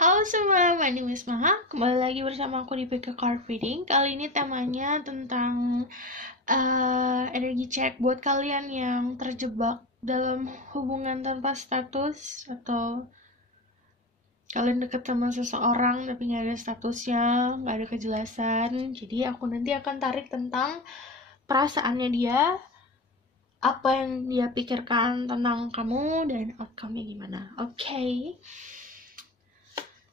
Halo semua, my name is Maha. Kembali lagi bersama aku di PK Card Reading. Kali ini temanya tentang energi check buat kalian yang terjebak dalam hubungan tanpa status, atau kalian deket sama seseorang tapi nggak ada statusnya, nggak ada kejelasan. Jadi aku nanti akan tarik tentang perasaannya dia, apa yang dia pikirkan tentang kamu, dan outcome-nya gimana. Oke.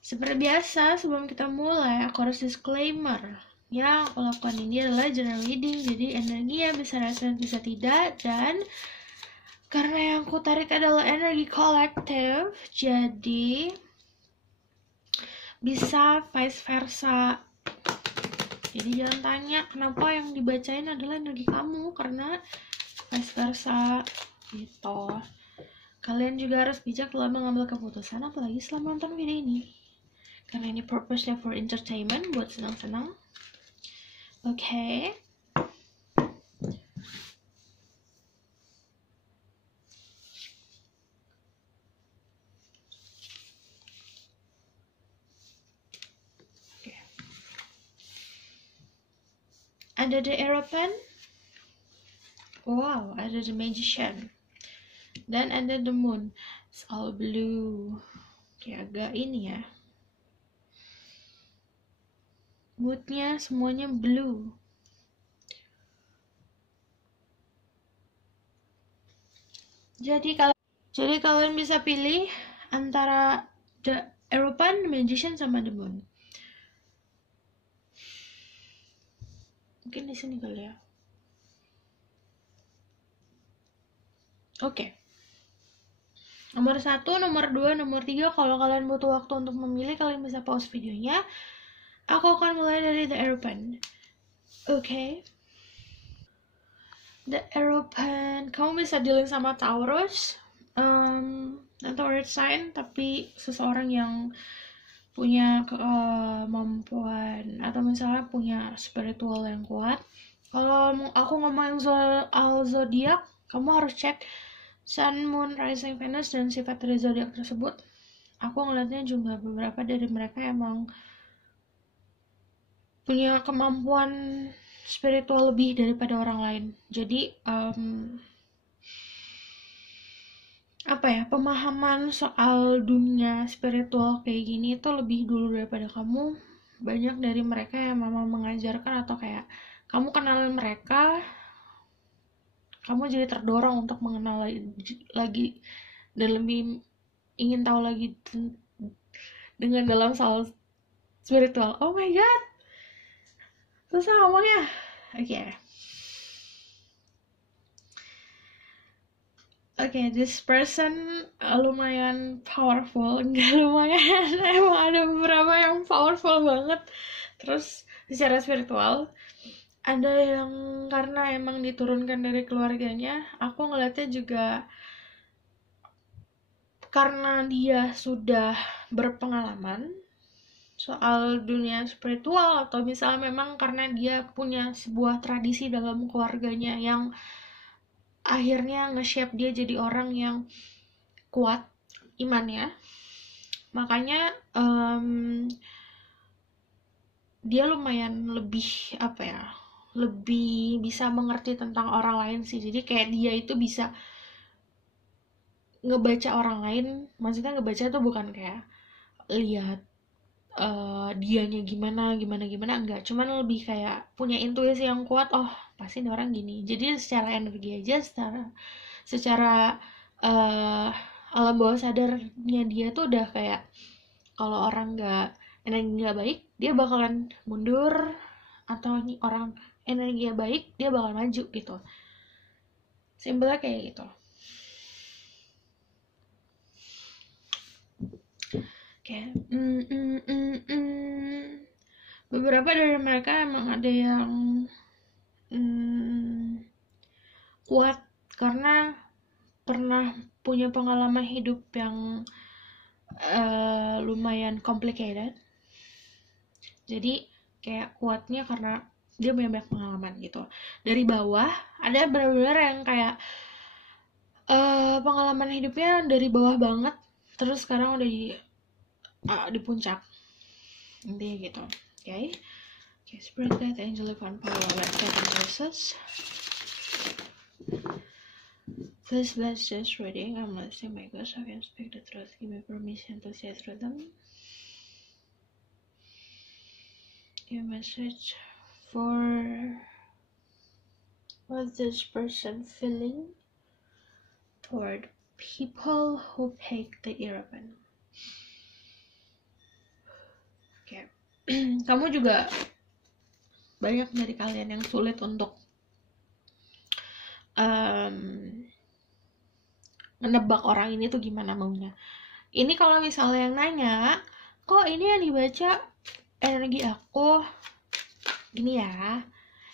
Seperti biasa, sebelum kita mulai, aku harus disclaimer. Yang aku lakukan ini adalah general reading, jadi energinya bisa resonate, bisa tidak. Dan karena yang aku tarik adalah energi kolektif, jadi bisa vice versa. Jadi jangan tanya kenapa yang dibacain adalah energi kamu, karena vice versa gitu. Kalian juga harus bijak dalam mengambil keputusan, apalagi setelah menonton video ini, karena ini purpose-nya for entertainment, buat senang-senang. Oke. Ada the Aeroplane. Wow, ada the Magician. Dan ada the Moon. It's all blue. Kayak agak ini ya. Moodnya semuanya blue. Jadi kalian bisa pilih antara the Aeroplane, the Magician, sama the Moon. Mungkin di sini kali ya. Oke. Nomor 1, nomor 2, nomor 3. Kalau kalian butuh waktu untuk memilih, kalian bisa pause videonya. Aku akan mulai dari the Aeroplane. Oke. The Aeroplane, kamu bisa dealing sama Taurus, atau Earth sign, tapi seseorang yang punya kemampuan atau misalnya punya spiritual yang kuat. Kalau aku ngomongin soal zodiak, kamu harus cek Sun, Moon, Rising, Venus, dan sifat dari zodiak tersebut. Aku ngeliatnya juga beberapa dari mereka emang punya kemampuan spiritual lebih daripada orang lain. Jadi apa ya, pemahaman soal dunia spiritual kayak gini itu lebih dulu daripada kamu. Banyak dari mereka yang memang mengajarkan, atau kayak kamu kenalin mereka, kamu jadi terdorong untuk mengenal lagi dan lebih ingin tahu lagi dengan dalam soal spiritual. Oh my god, susah ngomongnya. Oke, this person lumayan powerful. Enggak lumayan, emang ada beberapa yang powerful banget. Terus secara spiritual, ada yang karena emang diturunkan dari keluarganya. Aku ngeliatnya juga karena dia sudah berpengalaman soal dunia spiritual, atau misalnya memang karena dia punya sebuah tradisi dalam keluarganya yang akhirnya nge-shape dia jadi orang yang kuat imannya. Makanya dia lumayan lebih lebih bisa mengerti tentang orang lain sih. Jadi kayak dia itu bisa ngebaca orang lain. Maksudnya ngebaca tuh bukan kayak lihat dianya gimana enggak, cuman lebih kayak punya intuisi yang kuat. Oh, pasti ini orang gini. Jadi secara energi aja, secara alam bawah sadarnya dia tuh udah kayak, kalau orang energi nggak baik, dia bakalan mundur, atau orang energinya baik, dia bakal maju gitu. Simpelnya kayak gitu. Kayak beberapa dari mereka emang ada yang kuat karena pernah punya pengalaman hidup yang lumayan complicated. Jadi kayak kuatnya karena dia punya banyak pengalaman gitu. Dari bawah ada benar-benar yang kayak pengalaman hidupnya dari bawah banget, terus sekarang udah di puncak, intinya gitu. Okay, Spirit Guide, Angel, Divine Power, Light Guiding Voices. Please bless this reading. I'm listening my God, so I can speak the truth. Give me permission to say through them. Your message for what this person feeling toward people who pick the Irrelevant. Oke. Kamu juga banyak dari kalian yang sulit untuk menebak orang ini tuh gimana maunya. Ini kalau misalnya yang nanya, kok ini yang dibaca energi aku ini ya,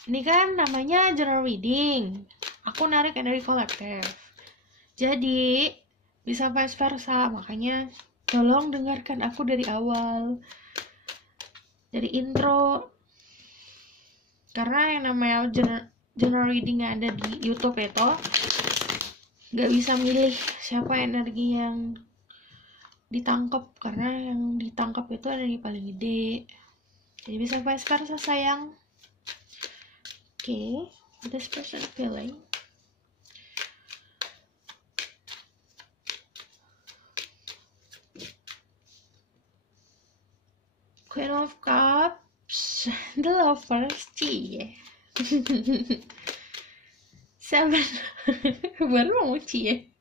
ini kan namanya general reading, aku narik energi kolektif, jadi bisa vice versa. Makanya tolong dengarkan aku dari awal, dari intro, karena yang namanya general reading yang ada di YouTube itu gak bisa milih siapa energi yang ditangkap, karena yang ditangkap itu energi paling gede. Jadi bisa vice versa sayang. Okay, this person feeling. Queen of Cups, the Lovers, cie. Seven, baru mau cie.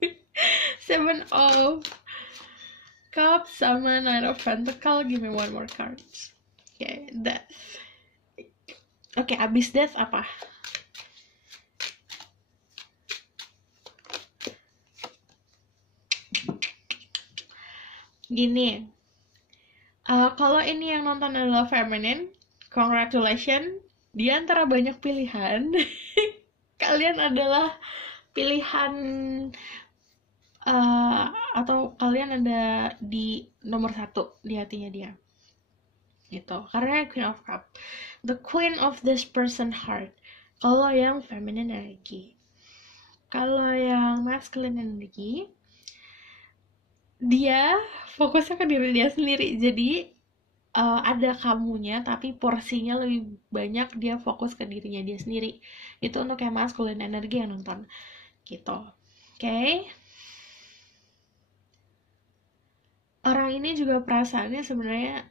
Seven of Cups sama Knight of Pentacles. Give me one more card. Okay, Death. Oke, abis Death apa? Gini, kalau ini yang nonton adalah feminine, congratulations. Di antara banyak pilihan, kalian adalah pilihan atau kalian ada di nomor 1 di hatinya dia. Gitu. Karena Queen of Cups, the queen of this person heart. Kalau yang feminine energy, kalau yang masculine energy, dia fokusnya ke diri dia sendiri. Jadi ada kamunya, tapi porsinya lebih banyak dia fokus ke dirinya dia sendiri. Itu untuk yang masculine energy yang nonton. Gitu. Okay? Orang ini juga perasaannya sebenarnya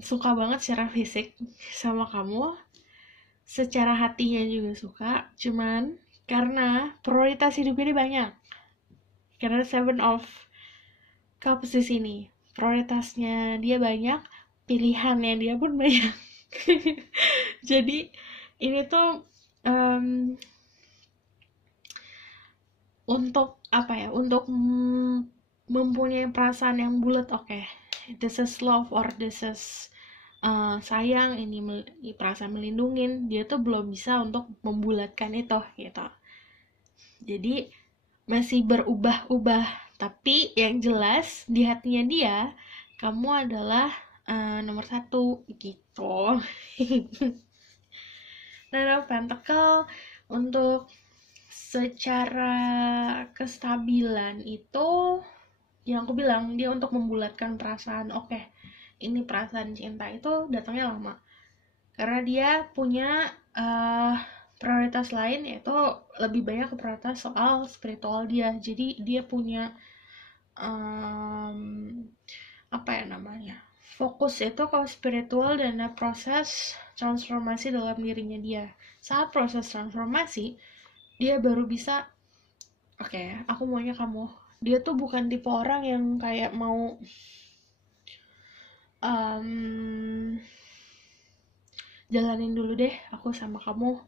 suka banget secara fisik sama kamu, secara hatinya juga suka, cuman karena prioritas hidup ini banyak, karena Seven of Cups di sini prioritasnya dia banyak, pilihannya dia pun banyak. Jadi ini tuh untuk apa ya, untuk mempunyai perasaan yang bulat. Okay, this is love or this is sayang, ini perasaan melindungin, dia tuh belum bisa untuk membulatkan itu gitu. Jadi masih berubah-ubah, tapi yang jelas di hatinya dia kamu adalah nomor 1 gitu. Nah, Pentacle untuk secara kestabilan itu yang aku bilang, dia untuk membulatkan perasaan. Oke, ini perasaan cinta itu datangnya lama karena dia punya prioritas lain, yaitu lebih banyak ke prioritas soal spiritual dia. Jadi dia punya apa ya namanya, fokus itu ke spiritual dan proses transformasi dalam dirinya dia. Saat proses transformasi dia baru bisa oke, aku maunya kamu. Dia tuh bukan tipe orang yang kayak mau jalanin dulu deh aku sama kamu,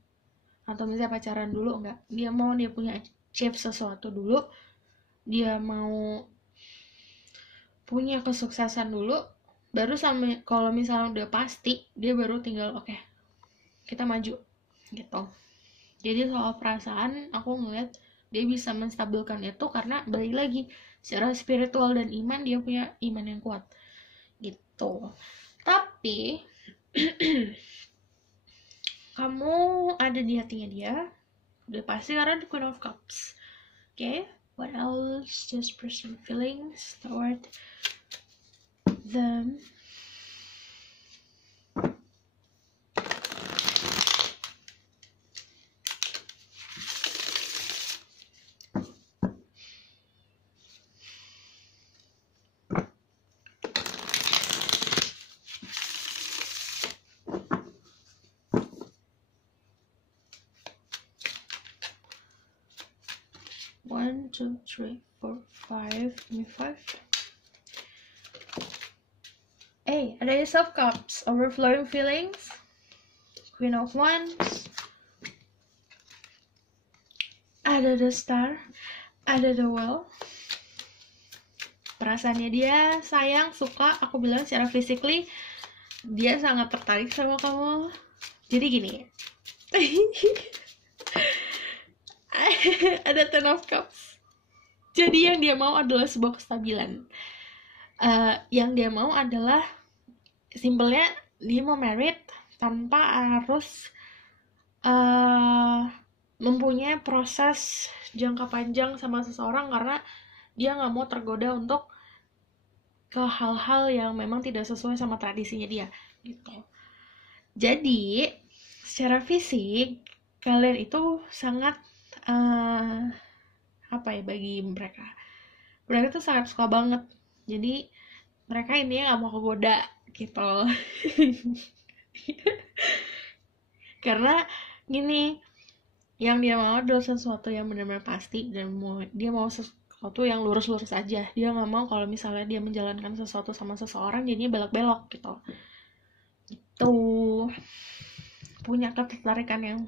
atau misalnya pacaran dulu, enggak. Dia mau dia punya achieve sesuatu dulu, dia mau punya kesuksesan dulu, baru sama kalau misalnya udah pasti, dia baru tinggal oke, kita maju gitu. Jadi soal perasaan aku ngeliat dia bisa menstabilkan itu karena balik lagi secara spiritual dan iman, dia punya iman yang kuat gitu. Tapi kamu ada di hatinya dia udah pasti karena the Queen of Cups. Okay, what else this person feelings toward them. One, two, three, four, five. Give me five. Hey, ada Ace of Cups, overflowing feelings. Queen of Wands. Ada the Star. Ada the Well. Perasaannya dia sayang, suka. Aku bilang secara physically dia sangat tertarik sama kamu. Jadi gini. Ada Ten of Cups. Jadi yang dia mau adalah sebuah kestabilan. Yang dia mau adalah simpelnya dia mau married tanpa harus mempunyai proses jangka panjang sama seseorang, karena dia nggak mau tergoda untuk ke hal-hal yang memang tidak sesuai sama tradisinya dia gitu. Jadi secara fisik kalian itu sangat apa ya, bagi mereka tuh sangat suka banget. Jadi mereka ini nggak mau kegoda gitu. Karena gini, yang dia mau adalah sesuatu yang benar-benar pasti, dan dia mau sesuatu yang lurus-lurus aja. Dia nggak mau kalau misalnya dia menjalankan sesuatu sama seseorang jadinya belok-belok gitu. Itu punya ketertarikan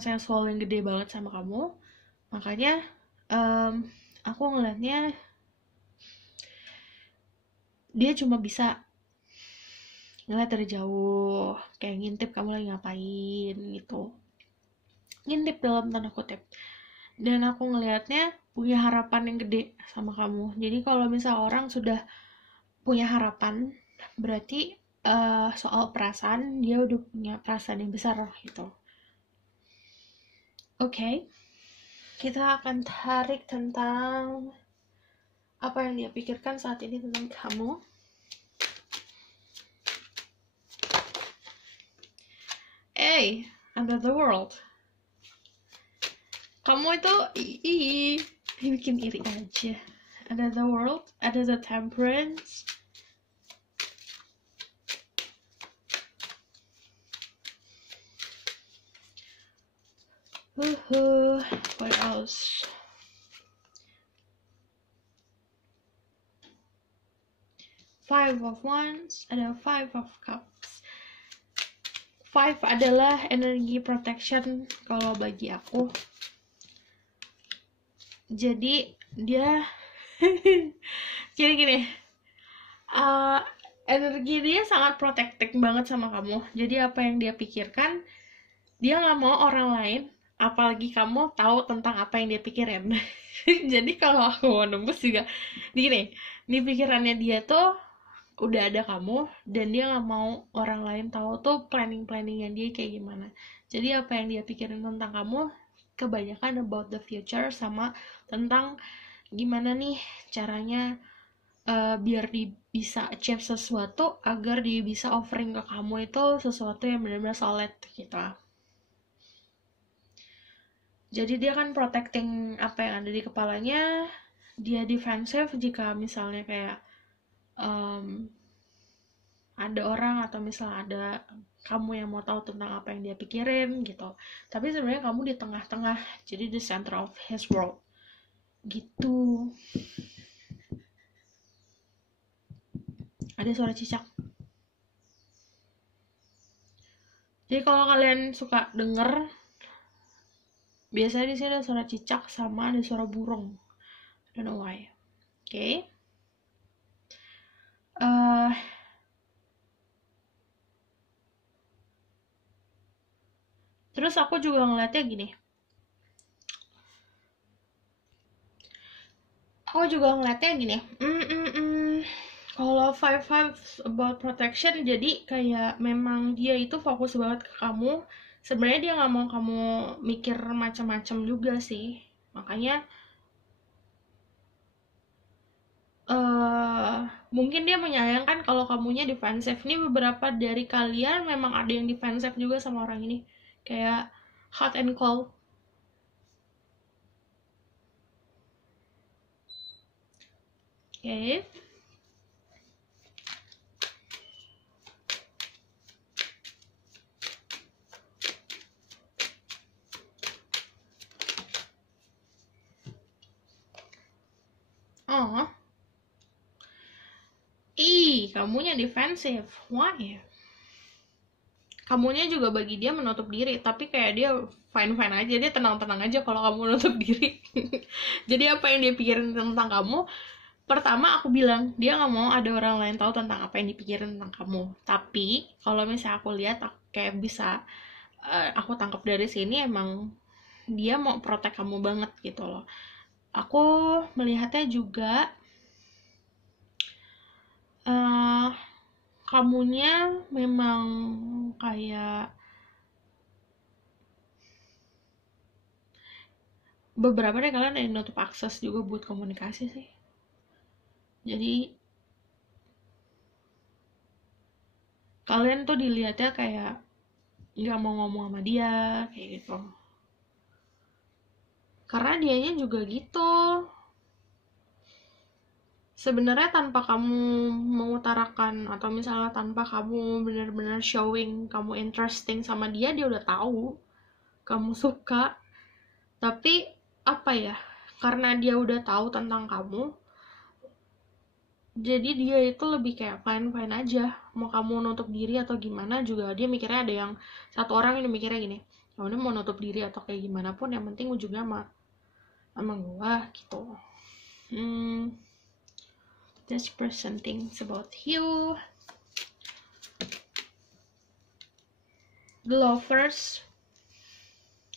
seksual yang gede banget sama kamu. Makanya aku ngeliatnya dia cuma bisa ngeliat dari jauh, kayak ngintip kamu lagi ngapain gitu. Ngintip dalam tanda kutip. Dan aku ngelihatnya punya harapan yang gede sama kamu. Jadi kalau misal orang sudah punya harapan, berarti soal perasaan dia udah punya perasaan yang besar gitu. Oke. Kita akan tarik tentang apa yang dia pikirkan saat ini tentang kamu. Hey, under the world. Kamu itu bikin iri aja. Ada the world, ada the temperance. What else? Five of Wands, ada Five of Cups. Five adalah energi protection kalau bagi aku. Jadi dia jadi gini, energi dia sangat protecting banget sama kamu. Jadi apa yang dia pikirkan, dia nggak mau orang lain, apalagi kamu tahu tentang apa yang dia pikirin. Jadi kalau aku mau nembus juga gini, di pikirannya dia tuh udah ada kamu, dan dia nggak mau orang lain tahu tuh planning-planningnya dia kayak gimana. Jadi apa yang dia pikirin tentang kamu kebanyakan about the future, sama tentang gimana nih caranya biar dia bisa achieve sesuatu agar dia bisa offering ke kamu itu sesuatu yang benar-benar solid gitu. Jadi dia kan protecting apa yang ada di kepalanya, dia defensive jika misalnya kayak ada orang atau misalnya ada kamu yang mau tahu tentang apa yang dia pikirin gitu. Tapi sebenarnya kamu di tengah-tengah, jadi the center of his world gitu. Ada suara cicak. Jadi kalau kalian suka denger, biasanya di sini ada suara cicak sama ada suara burung. I don't know why. Oke. Terus aku juga ngeliatnya gini. Kalau five about protection, jadi kayak memang dia itu fokus banget ke kamu. Sebenarnya dia nggak mau kamu mikir macam-macam juga sih. Makanya mungkin dia menyayangkan kalau kamunya defensif. Ini beberapa dari kalian memang ada yang defensif juga sama orang ini, kayak hot and cold. Oke. Oh, kamunya defensif. Why? Kamunya juga bagi dia menutup diri, tapi kayak dia fine-fine aja, dia tenang-tenang aja kalau kamu menutup diri. Jadi apa yang dia pikirin tentang kamu, pertama aku bilang, dia nggak mau ada orang lain tahu tentang apa yang dipikirin tentang kamu. Tapi kalau misalnya aku lihat, aku kayak bisa, aku tangkap dari sini emang dia mau protek kamu banget gitu loh. Aku melihatnya juga eh kamunya memang kayak beberapa deh kalian ada yang nutup akses juga buat komunikasi sih. Jadi kalian tuh dilihatnya kayak nggak mau ngomong sama dia kayak gitu. Karena dianya juga gitu. Sebenarnya tanpa kamu mengutarakan atau misalnya tanpa kamu benar-benar showing kamu interesting sama dia, dia udah tahu kamu suka. Tapi apa ya? Karena dia udah tahu tentang kamu, jadi dia itu lebih kayak fine-fine aja. Mau kamu nutup diri atau gimana juga, dia mikirnya ada yang satu orang ini mikirnya gini, ya udah mau nutup diri atau kayak gimana pun yang penting ujungnya sama gua gitu. This person thinks about you. The lovers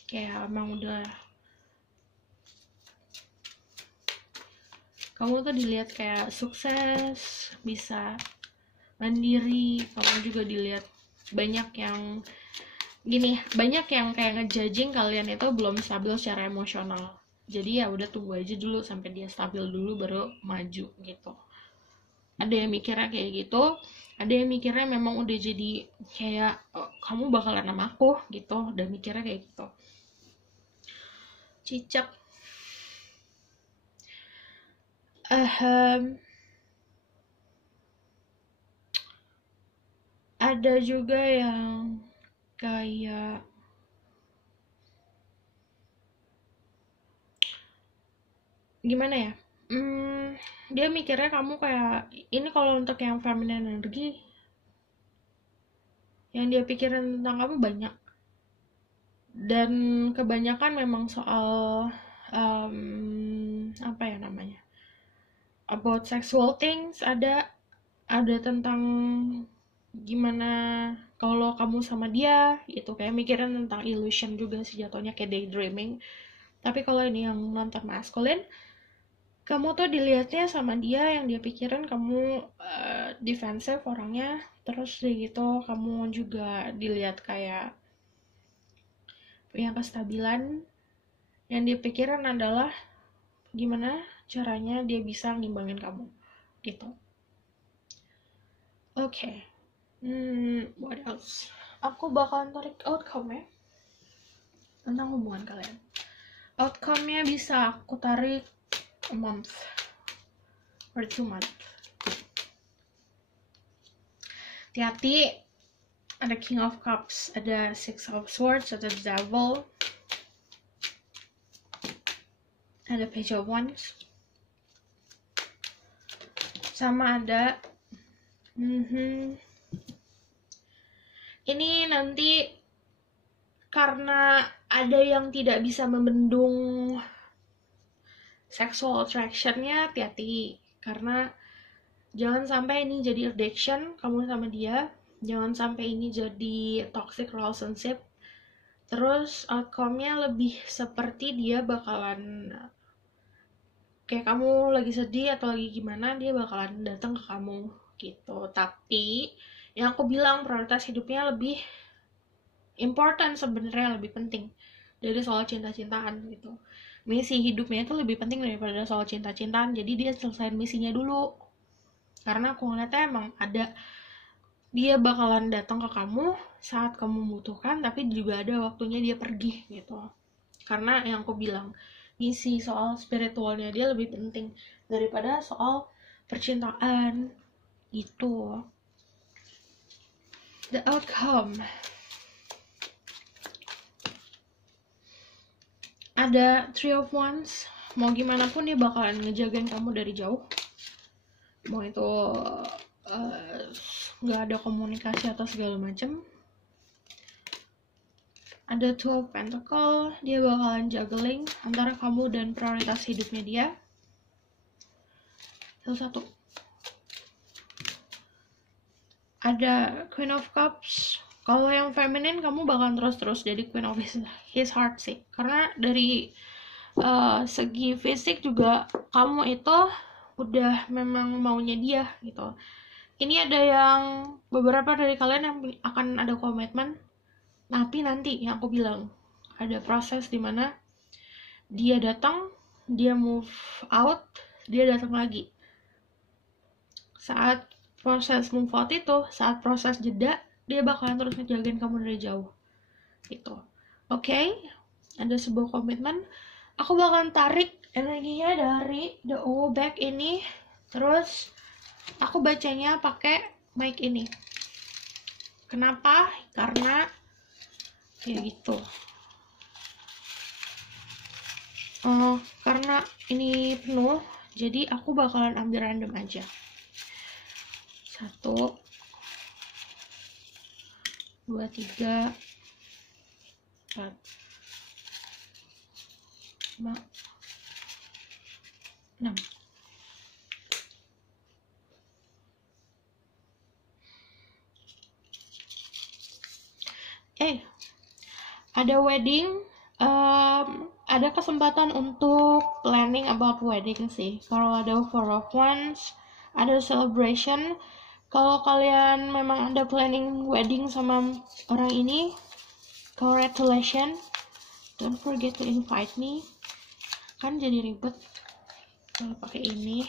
kayak emang udah, kamu tuh dilihat kayak sukses, bisa mandiri. Kamu juga dilihat banyak yang gini, banyak yang kayak ngejudging kalian itu belum stabil secara emosional. Jadi ya udah tunggu aja dulu sampai dia stabil dulu baru maju gitu. Ada yang mikirnya kayak gitu, ada yang mikirnya memang udah jadi kayak, oh, kamu bakalan sama aku gitu, udah mikirnya kayak gitu. Cicak. Ada juga yang kayak gimana ya, dia mikirnya kamu kayak ini. Kalau untuk yang feminine energy, yang dia pikirin tentang kamu banyak, dan kebanyakan memang soal apa ya namanya, about sexual things. Ada tentang gimana kalau kamu sama dia itu kayak mikirin tentang illusion juga sih jatuhnya, kayak daydreaming. Tapi kalau ini yang nonton maskulin, kamu tuh dilihatnya sama dia, yang dia pikirin kamu defensif orangnya. Terus gitu kamu juga dilihat kayak punya kestabilan. Yang dia pikirin adalah gimana caranya dia bisa ngimbangin kamu gitu. Oke. What else? Aku bakalan tarik outcome ya tentang hubungan kalian. Outcome-nya bisa aku tarik a month or 2 months. Hati-hati, ada King of Cups, ada Six of Swords, ada Devil, ada Page of Wands, sama ada ini nanti karena ada yang tidak bisa membendung sexual attraction-nya. Hati-hati, karena jangan sampai ini jadi addiction kamu sama dia, jangan sampai ini jadi toxic relationship. Terus outcome-nya lebih seperti dia bakalan kayak kamu lagi sedih atau lagi gimana, dia bakalan datang ke kamu gitu. Tapi yang aku bilang, prioritas hidupnya lebih important sebenarnya, lebih penting dari soal cinta-cintaan gitu. misi hidupnya itu lebih penting daripada soal cinta-cintaan. Jadi dia selesaiin misinya dulu, karena aku ngeliatnya emang ada, dia bakalan datang ke kamu saat kamu membutuhkan, tapi juga ada waktunya dia pergi gitu. Karena yang aku bilang, misi soal spiritualnya dia lebih penting daripada soal percintaan gitu. The outcome, ada Three of Wands. Mau gimana pun dia bakalan ngejagain kamu dari jauh, mau itu nggak ada komunikasi atau segala macam. Ada Two of Pentacles, dia bakalan juggling antara kamu dan prioritas hidupnya dia. Satu-satu. Ada Queen of Cups. Kalau yang feminine kamu bakalan terus jadi Queen of his heart sih. Karena dari segi fisik juga kamu itu udah memang maunya dia gitu. Ini ada yang beberapa dari kalian yang akan ada komitmen, tapi nanti yang aku bilang ada proses dimana dia datang, dia move out, dia datang lagi. Saat proses move out itu, saat proses jeda, dia bakalan terus ngejagain kamu dari jauh gitu. Oke? Ada sebuah komitmen. Aku bakalan tarik energinya dari the old back ini, terus aku bacanya pakai mic ini. Kenapa? Karena ya gitu. Karena ini penuh, jadi aku bakalan ambil random aja. 1, 2, 3, 4, 5, 6. Ada wedding, ada kesempatan untuk planning about wedding sih. Kalau ada Four of Wands, ada celebration. Kalau kalian memang ada planning wedding sama orang ini, congratulations. Don't forget to invite me. Kan jadi ribet kalau pakai ini.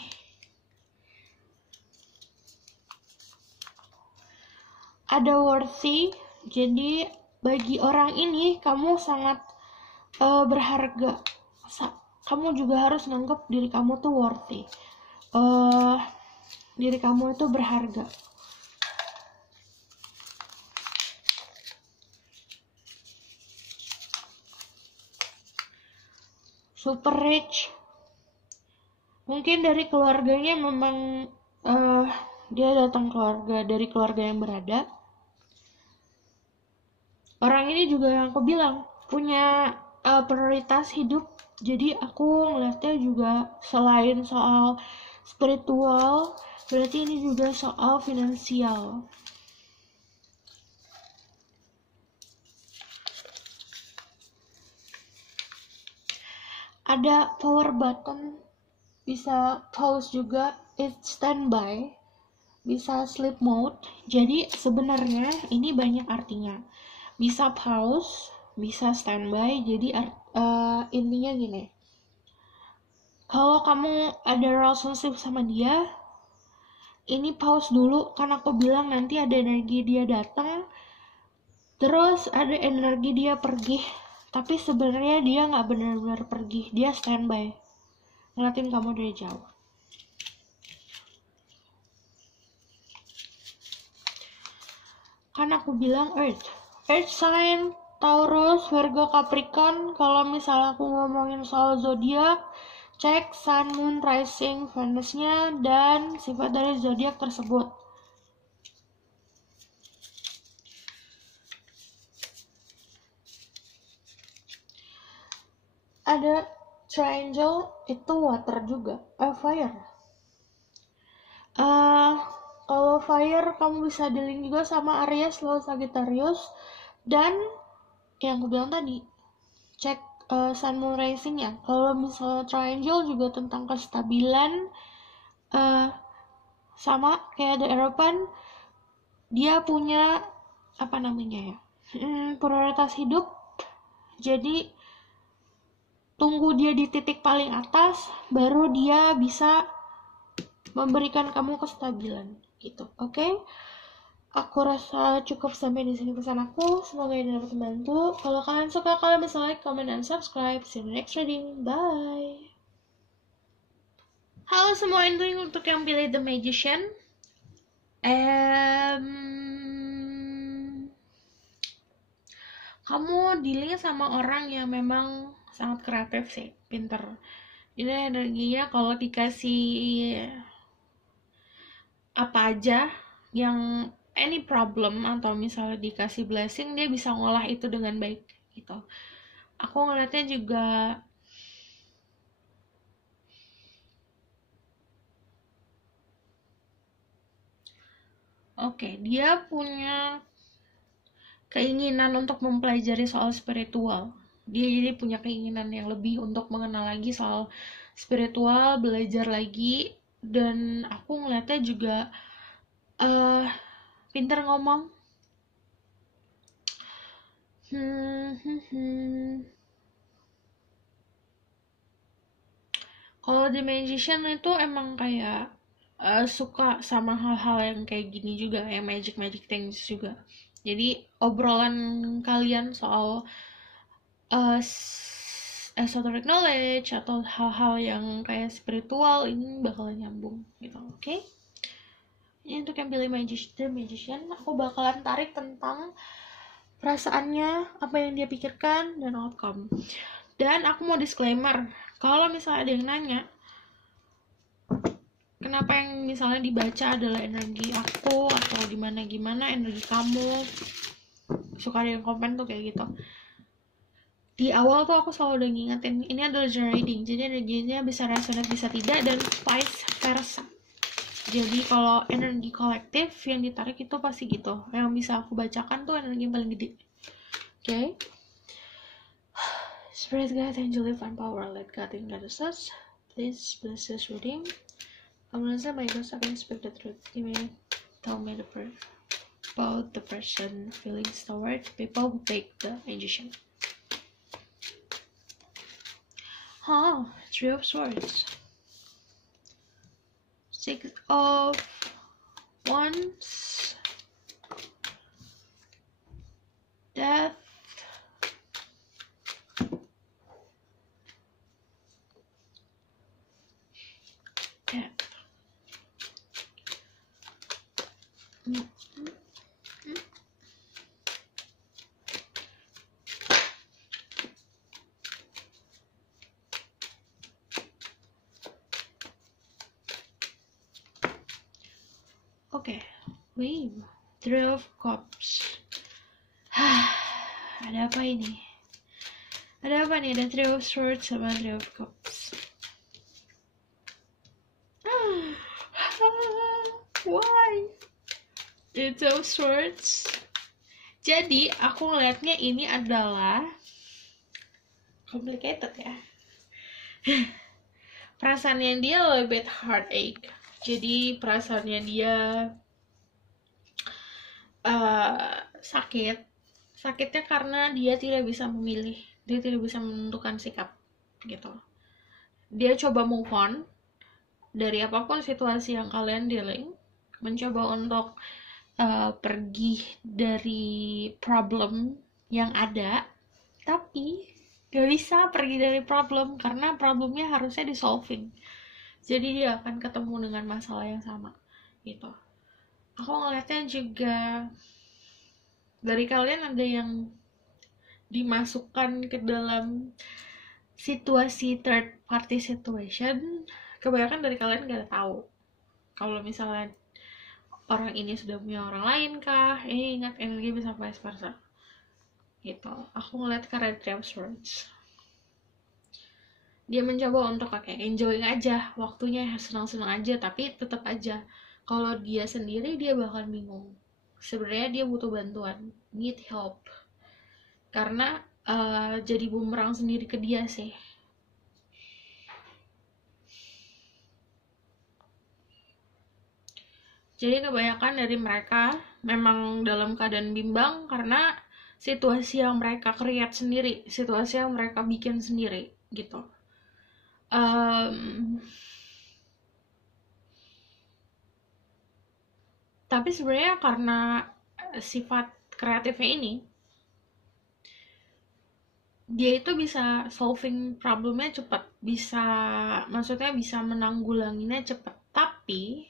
Ada worthy, jadi bagi orang ini kamu sangat berharga. Kamu juga harus nganggap diri kamu tuh worthy. Diri kamu itu berharga. Super rich, mungkin dari keluarganya memang dia datang dari keluarga yang berada. Orang ini juga yang aku bilang punya prioritas hidup, jadi aku ngeliatnya juga selain soal spiritual, berarti ini juga soal finansial. Ada power button, bisa pause juga, it's standby, bisa sleep mode. Jadi sebenarnya ini banyak artinya. Bisa pause, bisa standby. Jadi intinya gini, kalau kamu ada relationship sama dia, ini pause dulu, kan aku bilang nanti ada energi dia datang, terus ada energi dia pergi. Tapi sebenarnya dia nggak benar-benar pergi, dia standby, ngeliatin kamu dari jauh. Kan aku bilang Earth sign, Taurus, Virgo, Capricorn. Kalau misalnya aku ngomongin soal zodiak, cek Sun, Moon, Rising, Venus-nya, dan sifat dari zodiak tersebut. Ada triangle, itu water juga, fire. Kalau fire, kamu bisa dealing juga sama Aries, lalu Sagittarius. Dan yang aku bilang tadi, cek Sun, Moon, Rising-nya. Kalau misalnya triangle juga tentang kestabilan, sama kayak The European, dia punya prioritas hidup. Jadi tunggu dia di titik paling atas, baru dia bisa memberikan kamu kestabilan gitu. Oke? Aku rasa cukup sampai di sini pesan aku. Semoga ini dapat membantu. Kalau kalian suka, kalian bisa like, comment, dan subscribe. See you in the next reading. Bye. Halo semua, ini untuk yang pilih The Magician. Kamu dealing sama orang yang memang sangat kreatif sih, pinter. Ini energinya kalau dikasih apa aja yang any problem atau misalnya dikasih blessing, dia bisa ngolah itu dengan baik gitu. Aku ngeliatnya juga dia punya keinginan untuk mempelajari soal spiritual. Dia jadi punya keinginan yang lebih untuk mengenal lagi soal spiritual, belajar lagi, dan aku ngeliatnya juga pinter ngomong. Kalau The Magician itu emang kayak suka sama hal-hal yang kayak gini juga, yang magic things juga. Jadi obrolan kalian soal esoteric knowledge atau hal-hal yang kayak spiritual ini bakalan nyambung gitu. Oke? Ini untuk yang pilih The Magician, aku bakalan tarik tentang perasaannya, apa yang dia pikirkan, dan outcome. Dan aku mau disclaimer, kalau misalnya ada yang nanya kenapa yang misalnya dibaca adalah energi aku atau gimana energi kamu, suka ada yang komen tuh kayak gitu. Di awal tuh aku selalu udah ngingetin, ini adalah general reading, jadi energinya bisa resonate bisa tidak, dan vice versa. Jadi kalau energi kolektif yang ditarik itu pasti gitu, yang bisa aku bacakan tuh energi yang paling gede. Oke? Spirit guide, angel, divine power, let God in guide us. Please bless this reading. I'm gonna say my ghost, I can speak the truth. You may tell me about the person feelings toward people who take the magician. Three of Swords. Six of Wands. Death. Wave. Three of Cups. Ada apa ini? Ada apa nih? Ada Three of Swords sama Three of Cups. Why? Eight of Swords. Jadi aku ngeliatnya ini adalah complicated ya. Perasaannya dia a little bit heartache. Jadi perasaannya dia sakitnya karena dia tidak bisa memilih, dia tidak bisa menentukan sikap gitu. Dia coba move on dari apapun situasi yang kalian dealing, mencoba untuk pergi dari problem yang ada, tapi gak bisa pergi dari problem karena problemnya harusnya di solving. Jadi dia akan ketemu dengan masalah yang sama gitu. Aku ngeliatnya juga dari kalian ada yang dimasukkan ke dalam situasi third party situation. Kebanyakan dari kalian gak tahu kalau misalnya orang ini sudah punya orang lain kah. Ingat, energi bisa vice versa gitu. Aku ngeliat karena Three of Swords, dia mencoba untuk enjoying aja waktunya, senang-senang aja, tapi tetap aja kalau dia sendiri dia bakal bingung. Sebenarnya dia butuh bantuan, need help, karena jadi bumerang sendiri ke dia sih. Jadi kebanyakan dari mereka memang dalam keadaan bimbang karena situasi yang mereka create sendiri, situasi yang mereka bikin sendiri. gitu. Em, tapi sebenarnya karena sifat kreatifnya ini, dia itu bisa solving problemnya cepat, bisa, maksudnya bisa menanggulanginya cepat. Tapi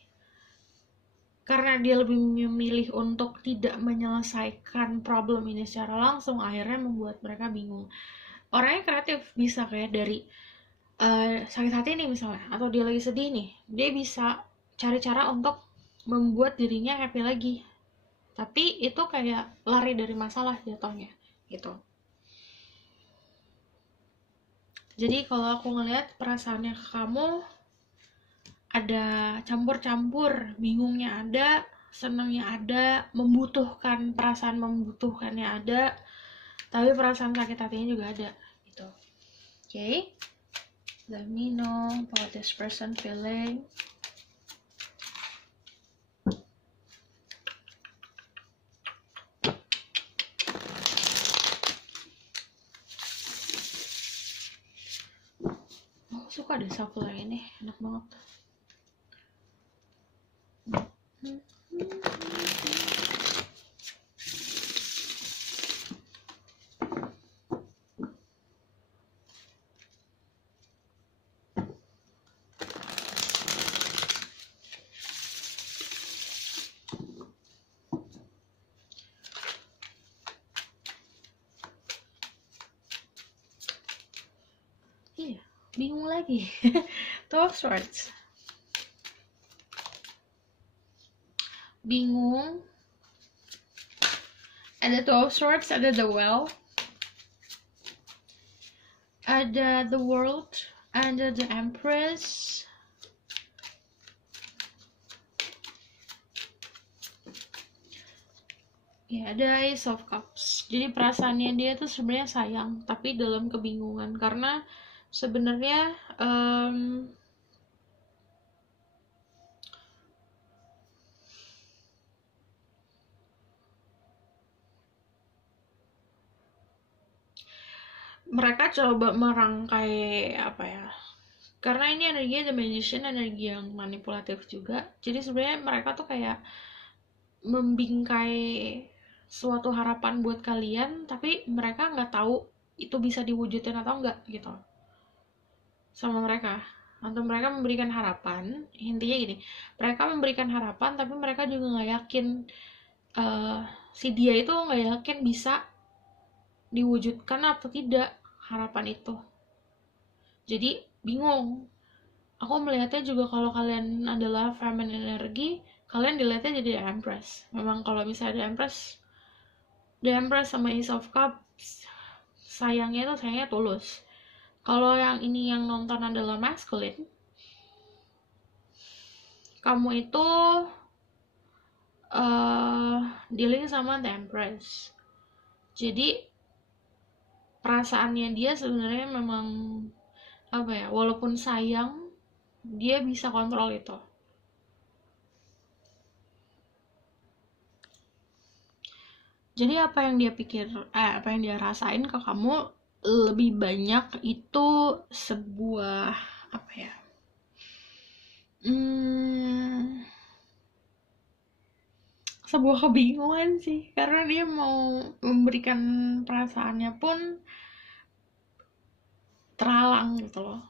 karena dia lebih memilih untuk tidak menyelesaikan problem ini secara langsung, akhirnya membuat mereka bingung. Orangnya kreatif, bisa kayak dari sakit hati nih misalnya, atau dia lagi sedih nih, dia bisa cari cara untuk membuat dirinya happy lagi, tapi itu kayak lari dari masalah jatuhnya gitu. Jadi kalau aku ngelihat perasaannya ke kamu ada campur-campur, bingungnya ada, senangnya ada, membutuhkan, perasaan membutuhkannya ada, tapi perasaan sakit hatinya juga ada gitu. Okay, let me know about this person feeling. Oh, suka deh shuffle ini, enak banget. Iya, bingung lagi. Two of Swords. Bingung. Ada Two of Swords, ada the Well, ada the World, ada the Empress. Ya, ada Ace of Cups. Jadi perasaannya dia tuh sebenarnya sayang, tapi dalam kebingungan karena sebenarnya mereka coba merangkai apa ya? Karena ini energinya The Magician, energi yang manipulatif juga. Jadi sebenarnya mereka tuh kayak membingkai suatu harapan buat kalian, tapi mereka nggak tahu itu bisa diwujudin atau enggak gitu sama mereka. Atau mereka memberikan harapan, intinya gini, mereka memberikan harapan tapi mereka juga nggak yakin, si dia itu nggak yakin bisa diwujudkan atau tidak harapan itu. Jadi bingung. Aku melihatnya juga kalau kalian adalah feminine energy, kalian dilihatnya jadi Empress. Memang kalau misalnya ada Empress, The Empress sama Ace of Cups, sayangnya itu sayangnya tulus. Kalau yang ini yang nonton adalah masculine, kamu itu dealing sama The Empress. Jadi perasaannya dia sebenarnya memang apa ya, walaupun sayang, dia bisa kontrol itu. Jadi apa yang dia pikir, apa yang dia rasain ke kamu lebih banyak itu sebuah apa ya? Sebuah kebingungan sih, karena dia mau memberikan perasaannya pun teralang gitu loh.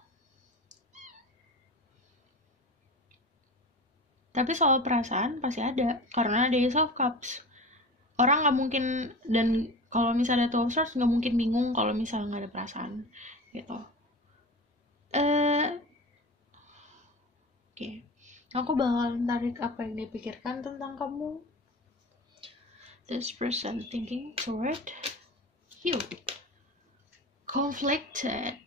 Tapi soal perasaan pasti ada, karena ada Ace of Cups. Orang nggak mungkin, dan kalau misalnya Two of Swords nggak mungkin bingung kalau misalnya nggak ada perasaan gitu. Oke, aku bakal tarik apa yang dia pikirkan tentang kamu. This person thinking toward you. Conflicted.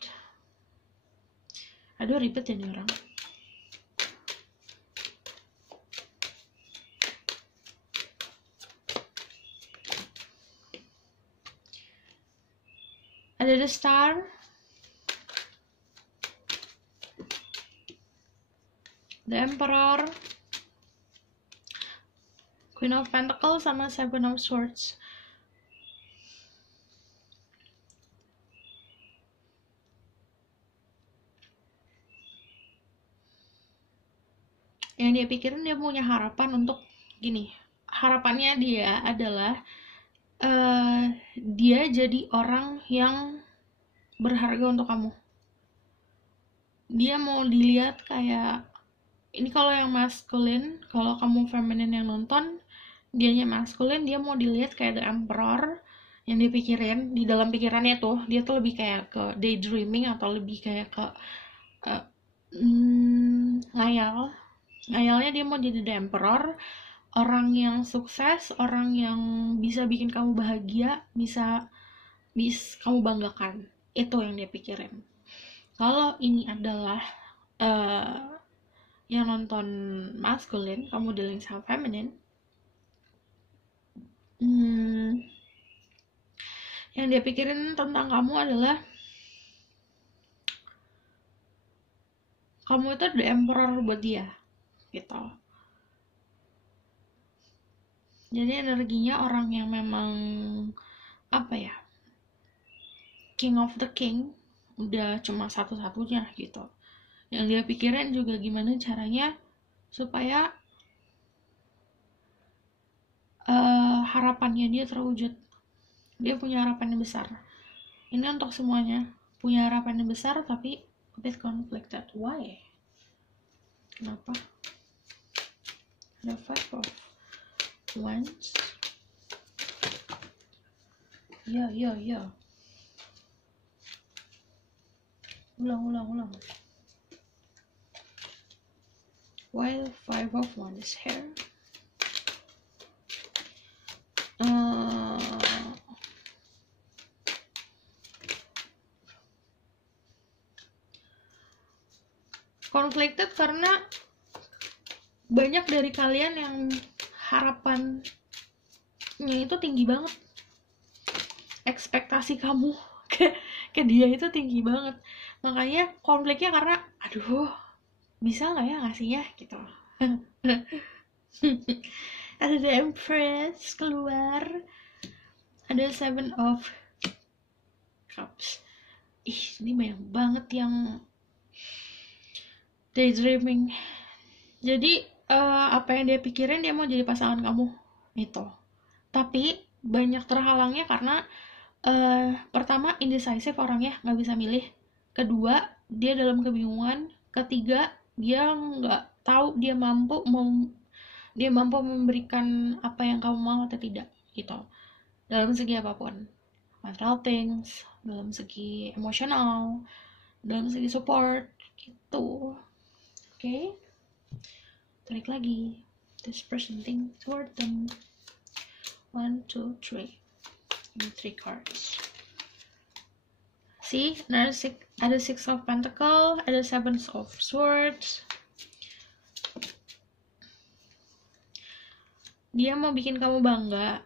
Aduh, ribet ya nih orang. Ada the Star, the Emperor, Queen of Pentacles sama Seven of Swords. yang dia pikirin, dia punya harapan untuk gini. Harapannya dia adalah dia jadi orang yang berharga untuk kamu. Dia mau dilihat kayak, ini kalau yang maskulin, kalau kamu feminin yang nonton, dianya maskulin, dia mau dilihat kayak the emperor. Yang dipikirin di dalam pikirannya tuh, dia tuh lebih kayak ke daydreaming atau lebih kayak ke ngayalnya dia mau jadi the emperor, orang yang sukses, orang yang bisa bikin kamu bahagia, bisa kamu banggakan. Itu yang dia pikirin. Kalau ini adalah yang nonton maskulin, kamu dealing sama feminine, yang dia pikirin tentang kamu adalah kamu itu the emperor buat dia, gitu. Jadi energinya orang yang memang apa ya, king of the king, udah cuma satu-satunya gitu. Yang dia pikirin juga gimana caranya supaya harapannya dia terwujud. Dia punya harapan yang besar. Ini untuk semuanya, punya harapan yang besar tapi a bit conflicted. Why? Kenapa? Ada 5 of Wands. Ya. Ulang. While 5 of Wands is here. Conflicted karena banyak dari kalian yang harapannya itu tinggi banget. Ekspektasi kamu ke dia itu tinggi banget. Makanya konfliknya karena aduh, bisa nggak ya ngasihnya gitu. Ada the Empress keluar, ada 7 of Cups. Ini banyak banget yang daydreaming. Jadi apa yang dia pikirin, dia mau jadi pasangan kamu itu. Tapi banyak terhalangnya karena pertama indecisive orangnya, nggak bisa milih. Kedua, dia dalam kebingungan. Ketiga, dia nggak tahu dia mampu memberikan apa yang kamu mau atau tidak gitu, dalam segi apapun, material things, dalam segi emosional, dalam segi support gitu. Okay? Tarik lagi. This person think toward them. 1, 2, 3. Ini 3 cards. See, ada 6 of Pentacles, ada 7 of Swords. Dia mau bikin kamu bangga.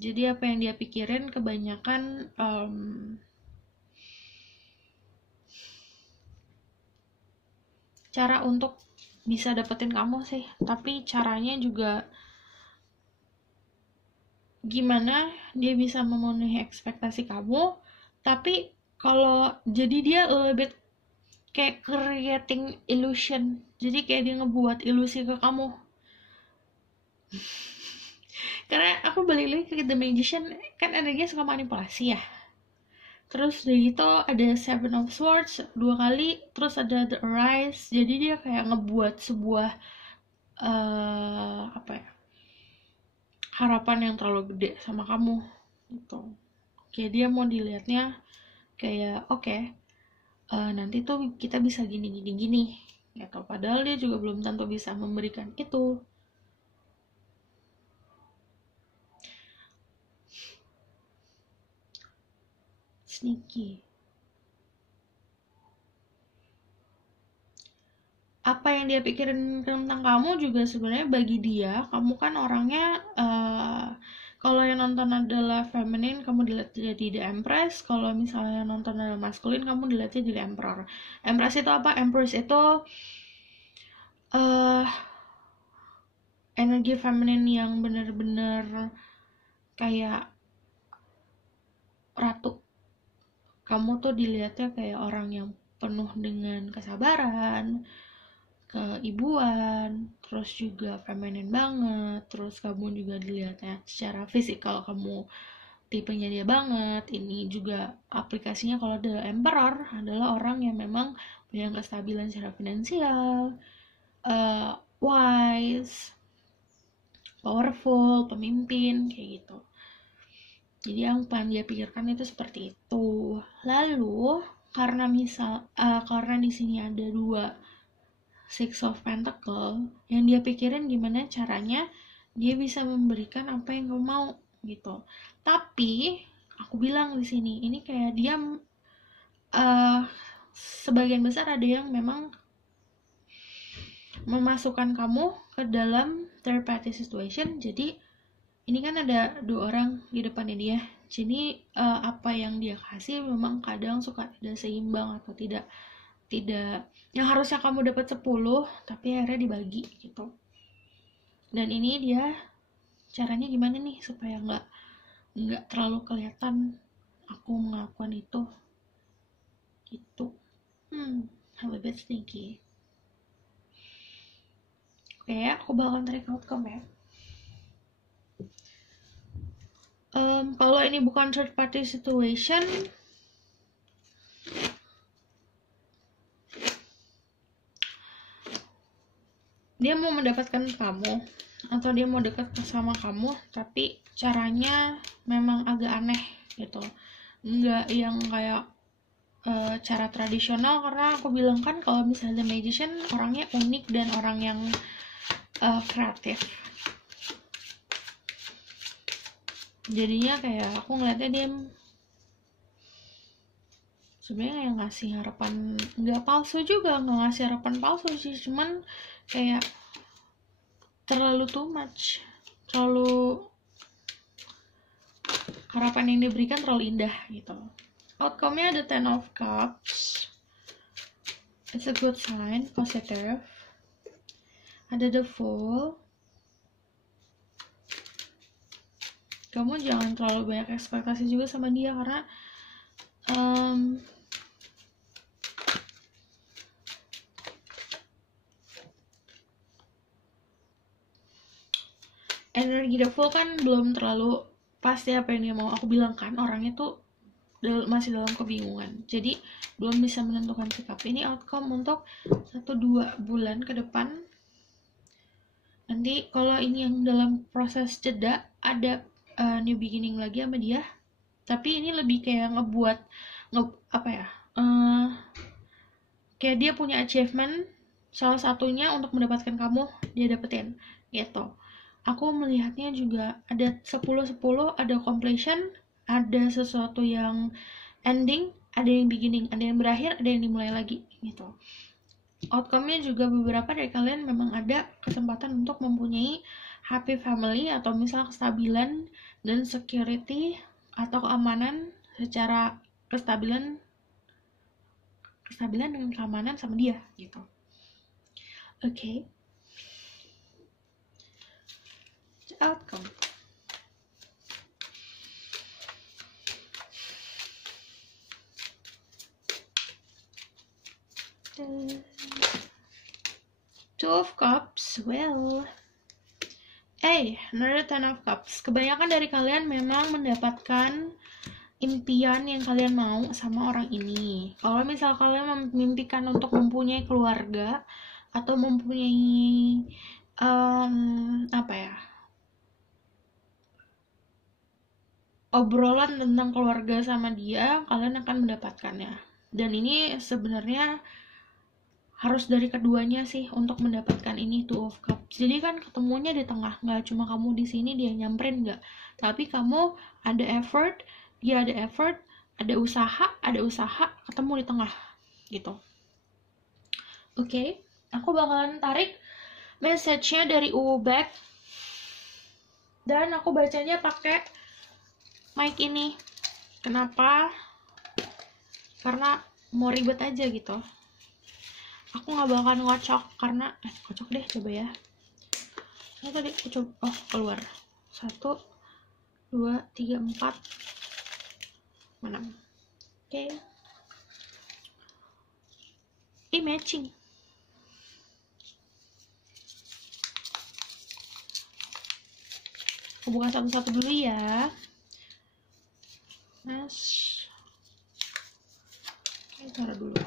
Jadi apa yang dia pikirin kebanyakan cara untuk bisa dapetin kamu sih. Tapi caranya juga gimana dia bisa memenuhi ekspektasi kamu. Tapi kalau jadi dia lebih kayak creating illusion. Jadi kayak dia ngebuat ilusi ke kamu. Karena aku balik lagi ke The Magician, kan energinya suka manipulasi ya. Terus dari itu ada 7 of Swords 2 kali, terus ada The Arise. Jadi dia kayak ngebuat sebuah apa ya, harapan yang terlalu gede sama kamu gitu. Kayak dia mau dilihatnya kayak oke, nanti tuh kita bisa gini gitu. Padahal dia juga belum tentu bisa memberikan itu. Sneaky. Apa yang dia pikirin tentang kamu juga sebenarnya bagi dia, kamu kan orangnya kalau yang nonton adalah feminine, kamu dilihat jadi the Empress. Kalau misalnya nonton adalah maskulin, kamu dilihatnya jadi Emperor. Empress itu apa? Empress itu energi feminine yang bener-bener kayak ratu. Kamu tuh dilihatnya kayak orang yang penuh dengan kesabaran, keibuan, terus juga feminin banget, terus kamu juga dilihatnya secara fisikal kamu tipenya dia banget. Ini juga aplikasinya kalau The Emperor adalah orang yang memang punya kestabilan secara finansial, wise, powerful, pemimpin, kayak gitu. Jadi yang paling dia pikirkan itu seperti itu. Lalu karena di sini ada 2 Six of Pentacle, yang dia pikirin gimana caranya dia bisa memberikan apa yang kamu mau gitu. Tapi aku bilang di sini ini kayak dia sebagian besar ada yang memang memasukkan kamu ke dalam third party situation. Jadi ini kan ada 2 orang di depannya dia. Jadi apa yang dia kasih memang kadang suka tidak seimbang atau tidak yang harusnya kamu dapat 10 tapi akhirnya dibagi gitu. Dan ini dia caranya gimana nih supaya nggak terlalu kelihatan aku melakukan itu gitu. A little bit sneaky. Oke, aku bakalan tarik outcome ya. Kalau ini bukan third party situation, dia mau mendapatkan kamu atau dia mau dekat sama kamu, tapi caranya memang agak aneh gitu, nggak yang kayak cara tradisional. Karena aku bilang kan kalau misalnya magician orangnya unik dan orang yang kreatif, jadinya kayak aku ngeliatnya dia sebenarnya yang ngasih harapan nggak palsu juga, nggak ngasih harapan palsu sih, cuman kayak terlalu too much, terlalu harapan yang diberikan terlalu indah gitu. Outcome-nya ada 10 of Cups, it's a good sign, positive. Ada the Fool, kamu jangan terlalu banyak ekspektasi juga sama dia karena energi the Fool kan belum terlalu pasti apa yang dia mau. Aku bilang kan orangnya tuh masih dalam kebingungan, jadi belum bisa menentukan sikap. Ini outcome untuk 1-2 bulan ke depan. Nanti kalau ini yang dalam proses jeda ada new beginning lagi sama dia, tapi ini lebih kayak ngebuat kayak dia punya achievement, salah satunya untuk mendapatkan kamu dia dapetin gitu. Aku melihatnya juga ada 10-10, ada completion, ada sesuatu yang ending, ada yang beginning, ada yang berakhir, ada yang dimulai lagi gitu. Outcome-nya juga beberapa dari kalian memang ada kesempatan untuk mempunyai happy family atau misal kestabilan dan security atau keamanan secara kestabilan dengan keamanan sama dia gitu. Oke. Outcome. Two of Cups, well, another Ten of Cups. Kebanyakan dari kalian memang mendapatkan impian yang kalian mau sama orang ini. Kalau misal kalian memimpikan untuk mempunyai keluarga atau mempunyai obrolan tentang keluarga sama dia, kalian akan mendapatkannya. Dan ini sebenarnya harus dari keduanya sih untuk mendapatkan ini, Two of Cups. Jadi kan ketemunya di tengah, nggak cuma kamu di sini dia nyamperin, nggak, tapi kamu ada effort, dia ada effort, ada usaha ketemu di tengah gitu. Oke, aku bakalan tarik message-nya dari Ubek dan aku bacanya pakai mic ini. Kenapa? Karena mau ribet aja gitu. Aku nggak bakalan ngocok karena kocok deh, coba ya. Saya tadi aku coba keluar 1, 2, 3, 4, 6. Oke. Ini matching. Aku buka satu-satu dulu ya. Mas, ini taruh dulu.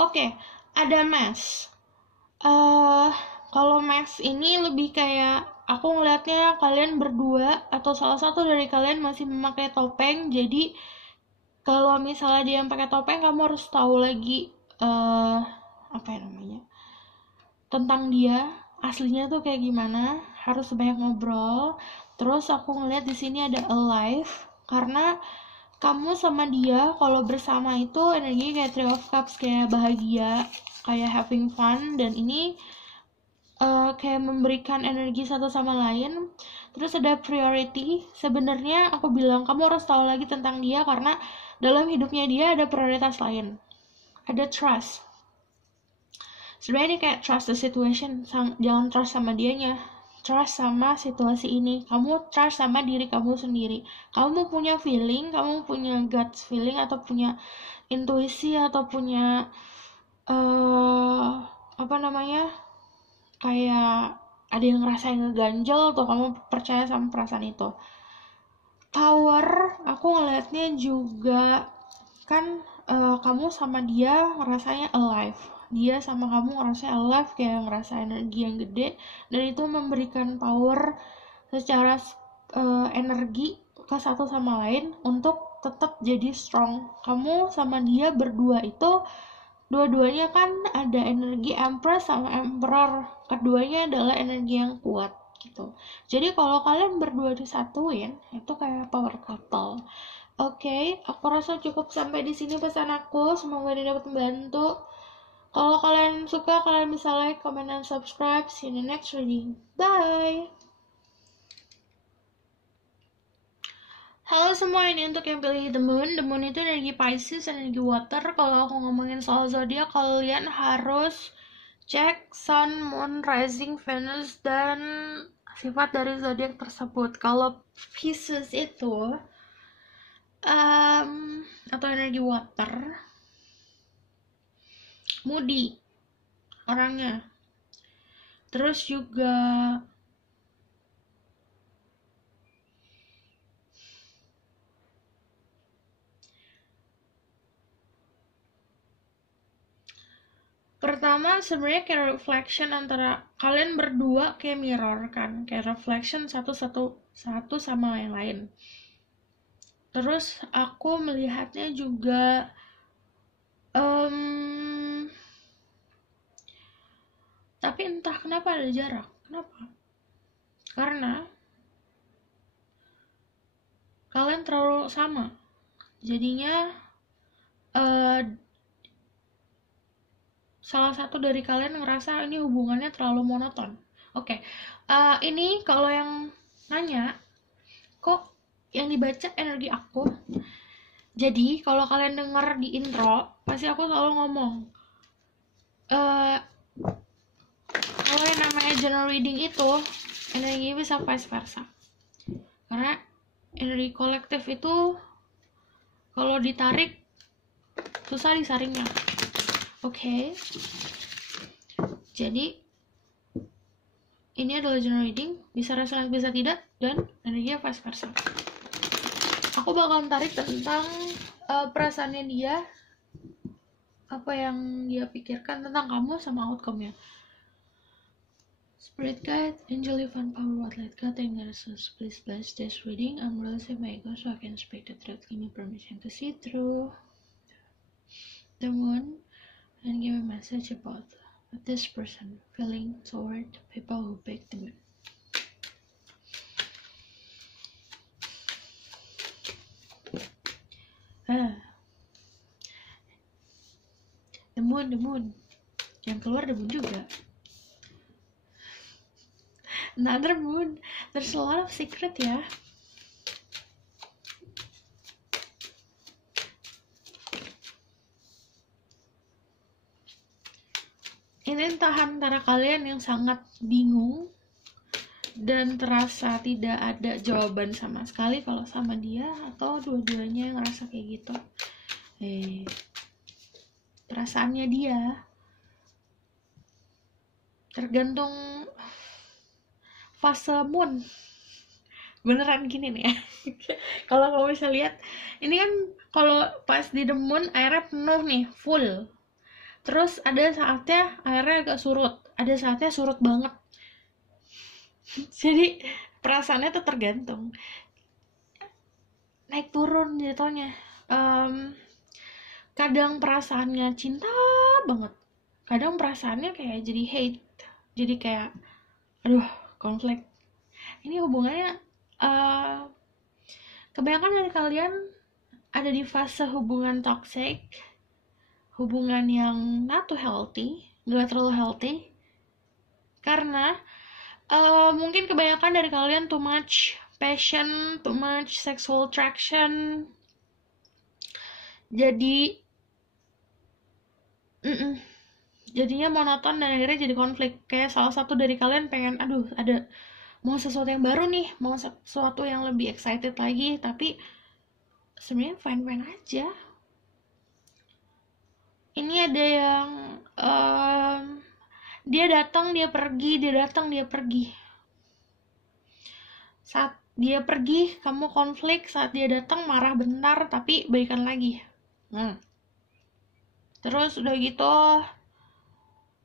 Oke, ada Mas. Kalau Max ini lebih kayak aku ngelihatnya kalian berdua atau salah satu dari kalian masih memakai topeng. Jadi kalau misalnya dia yang pakai topeng, kamu harus tahu lagi apa ya namanya, tentang dia aslinya tuh kayak gimana. Harus banyak ngobrol. Terus aku ngeliat di sini ada alive karena kamu sama dia kalau bersama itu energinya kayak Three of Cups, kayak bahagia, kayak having fun, dan ini kayak memberikan energi satu sama lain. Terus ada priority. Sebenarnya aku bilang kamu harus tahu lagi tentang dia karena dalam hidupnya dia ada prioritas lain. Ada trust. Sebenarnya ini kayak trust the situation. Jangan trust sama dianya, trust sama situasi ini. Kamu trust sama diri kamu sendiri. Kamu punya feeling, kamu punya gut feeling atau punya intuisi atau punya apa namanya, kayak ada yang ngerasain ngeganjel tuh, kamu percaya sama perasaan itu. Tower, aku ngeliatnya juga kan kamu sama dia ngerasanya alive. Dia sama kamu ngerasanya alive, kayak ngerasa energi yang gede, dan itu memberikan power secara energi ke satu sama lain untuk tetap jadi strong. Kamu sama dia berdua itu dua-duanya kan ada energi Empress sama Emperor. Keduanya adalah energi yang kuat gitu. Jadi kalau kalian berdua disatuin, itu kayak power couple. Oke, aku rasa cukup sampai di sini pesan aku. Semoga ini dapat membantu. Kalau kalian suka, kalian bisa like, comment, dan subscribe. See you in the next reading. Bye! Halo semua, ini untuk yang pilih The Moon. The Moon itu energi Pisces, energi water. Kalau aku ngomongin soal zodiak, kalian harus cek Sun, Moon, Rising, Venus, dan sifat dari zodiak tersebut. Kalau Pisces itu atau energi water, moody orangnya. Terus juga pertama sebenarnya kayak reflection antara kalian berdua, kayak mirror kan, kayak reflection satu sama yang lain. Terus aku melihatnya juga tapi entah kenapa ada jarak. Kenapa? Karena kalian terlalu sama. Jadinya salah satu dari kalian ngerasa ini hubungannya terlalu monoton. Oke, ini kalau yang nanya, kok yang dibaca energi aku. Jadi kalau kalian denger di intro, pasti aku selalu ngomong, kalau yang namanya general reading itu energi bisa vice versa. Karena energi kolektif itu kalau ditarik susah disaringnya. Oke. Jadi ini adalah general reading, bisa resonance bisa tidak, dan energinya vice versa. Aku bakal tarik tentang perasaannya dia, apa yang dia pikirkan tentang kamu sama outcome-nya. Spirit guide, angel, divine power, what light God and goddesses, please bless this reading. I'm releasing my ego so I can speak the truth. Give me permission to see through the moon and give a message about what this person feeling toward people who pick the moon. The moon, yang keluar the moon juga. Another moon. There's a lot of secret ya. Ini entah antara kalian yang sangat bingung dan terasa tidak ada jawaban sama sekali kalau sama dia, atau dua-duanya yang ngerasa kayak gitu. Perasaannya dia tergantung fase moon. Beneran gini nih ya. Kalau kamu bisa lihat, ini kan kalau pas di the moon airnya penuh nih, full. Terus ada saatnya airnya agak surut, ada saatnya surut banget. Jadi perasaannya tuh tergantung, naik turun jatuhnya. Kadang perasaannya cinta banget, kadang perasaannya kayak jadi hate, jadi kayak aduh konflik. Ini hubungannya kebanyakan dari kalian ada di fase hubungan toxic, hubungan yang not too healthy, gak terlalu healthy, karena mungkin kebanyakan dari kalian too much passion, too much sexual attraction, jadi jadinya monoton dan akhirnya jadi konflik. Kayak salah satu dari kalian pengen ada mau sesuatu yang baru nih, mau sesuatu yang lebih excited lagi, tapi sebenarnya fine aja. Ini ada yang dia datang dia pergi, dia datang dia pergi. Saat dia pergi kamu konflik, saat dia datang marah bentar tapi baikan lagi. Terus udah gitu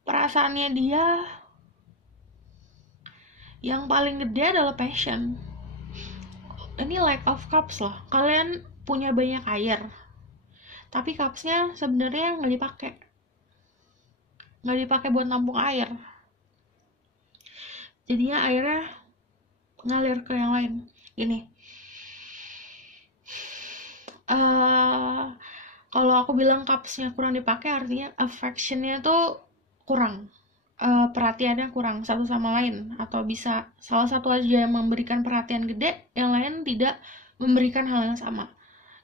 perasaannya dia yang paling gede adalah passion. Ini lack of cups loh. Kalian punya banyak air, tapi cupsnya sebenarnya nggak dipakai buat nampung air. Jadinya airnya ngalir ke yang lain. Gini, kalau aku bilang cupsnya kurang dipakai, artinya affectionnya tuh kurang, perhatiannya kurang satu sama lain, atau bisa salah satu aja yang memberikan perhatian gede, yang lain tidak memberikan hal yang sama.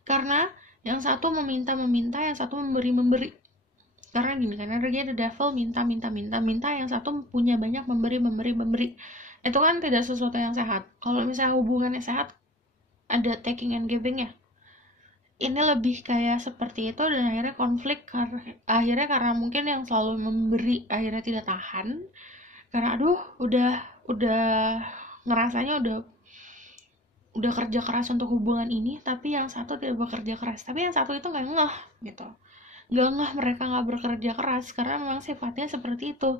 Karena yang satu meminta, yang satu memberi. Karena gini, karena energi the devil minta, yang satu punya banyak memberi. Itu kan tidak sesuatu yang sehat. Kalau misalnya hubungannya sehat, ada taking and giving ya. Ini lebih kayak seperti itu, dan akhirnya konflik karena mungkin yang selalu memberi akhirnya tidak tahan, karena udah ngerasanya udah kerja keras untuk hubungan ini, tapi yang satu tidak bekerja keras, tapi yang satu itu nggak ngeh gitu, mereka nggak bekerja keras karena memang sifatnya seperti itu,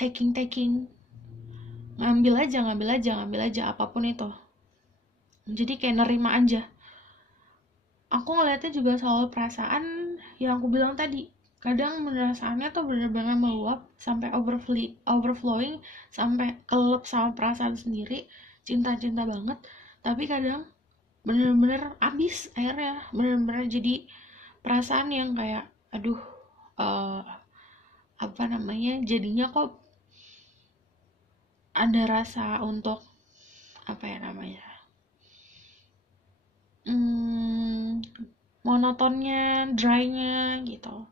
taking, ngambil aja apapun itu. Jadi kayak nerima aja. Aku ngeliatnya juga soal perasaan yang aku bilang tadi. Kadang perasaannya tuh bener-bener meluap sampai overflowing, sampai kelep sama perasaan sendiri, cinta-cinta banget. Tapi kadang bener-bener abis airnya, bener-bener jadi perasaan yang kayak jadinya kok ada rasa untuk monotonnya, drynya gitu.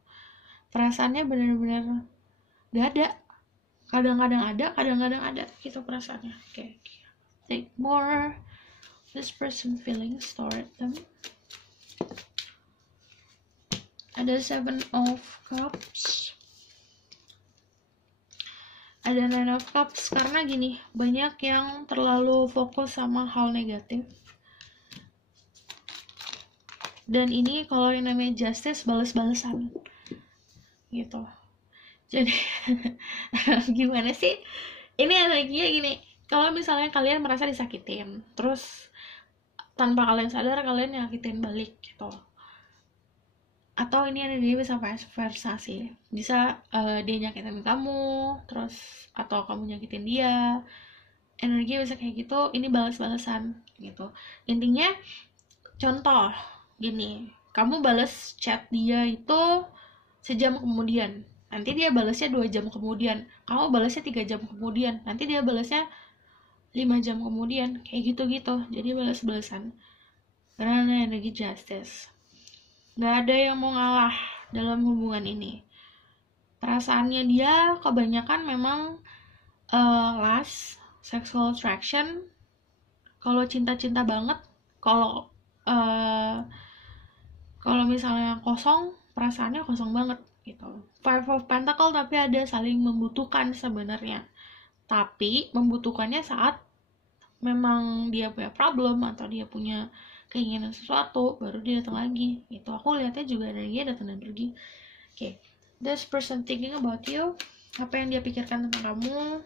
Perasaannya bener-bener gak ada. Kadang-kadang ada gitu perasaannya. Okay. Take more this person feelings toward them. Ada 7 of Cups, ada 9 of Cups. Karena gini, banyak yang terlalu fokus sama hal negatif, dan ini kalau yang namanya justice balas-balasan gitu. Jadi gimana sih, ini energinya gini, kalau misalnya kalian merasa disakitin, terus tanpa kalian sadar kalian nyakitin balik gitu, atau ini energinya bisa vice versa sih, bisa dia nyakitin kamu terus, atau kamu nyakitin dia, energinya bisa kayak gitu. Ini balas-balasan gitu. Intinya contoh gini, kamu balas chat dia itu sejam kemudian, nanti dia balasnya 2 jam kemudian, kamu balasnya 3 jam kemudian, nanti dia balasnya 5 jam kemudian, kayak gitu-gitu. Jadi balas-balasan. Karena ada energi justice. Gak ada yang mau ngalah dalam hubungan ini. Perasaannya dia kebanyakan memang lust, sexual attraction. Kalau cinta-cinta banget, kalau kalau misalnya kosong, perasaannya kosong banget gitu. Five of Pentacle tapi ada saling membutuhkan sebenarnya. Tapi membutuhkannya saat memang dia punya problem atau dia punya keinginan sesuatu, baru dia datang lagi gitu. Aku lihatnya juga dari dia datang dan pergi. Okay. This person thinking about you, apa yang dia pikirkan tentang kamu.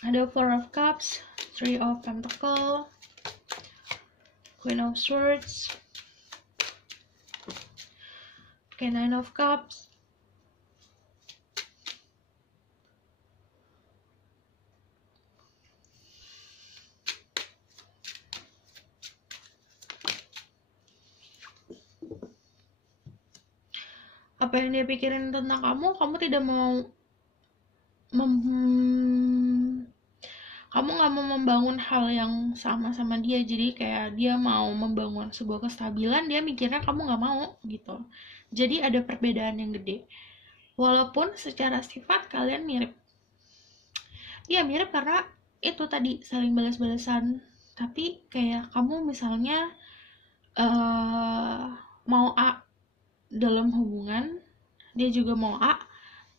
Ada Four of Cups, Three of Pentacle, Queen of Swords, okay, Nine of Cups, apa yang dia pikirin tentang kamu tidak mau kamu nggak mau membangun hal yang sama dia. Jadi kayak dia mau membangun sebuah kestabilan, dia mikirnya kamu nggak mau gitu. Jadi ada perbedaan yang gede, walaupun secara sifat kalian mirip. Iya mirip karena itu tadi saling balas-balasan. Tapi kayak kamu misalnya mau A dalam hubungan, dia juga mau A,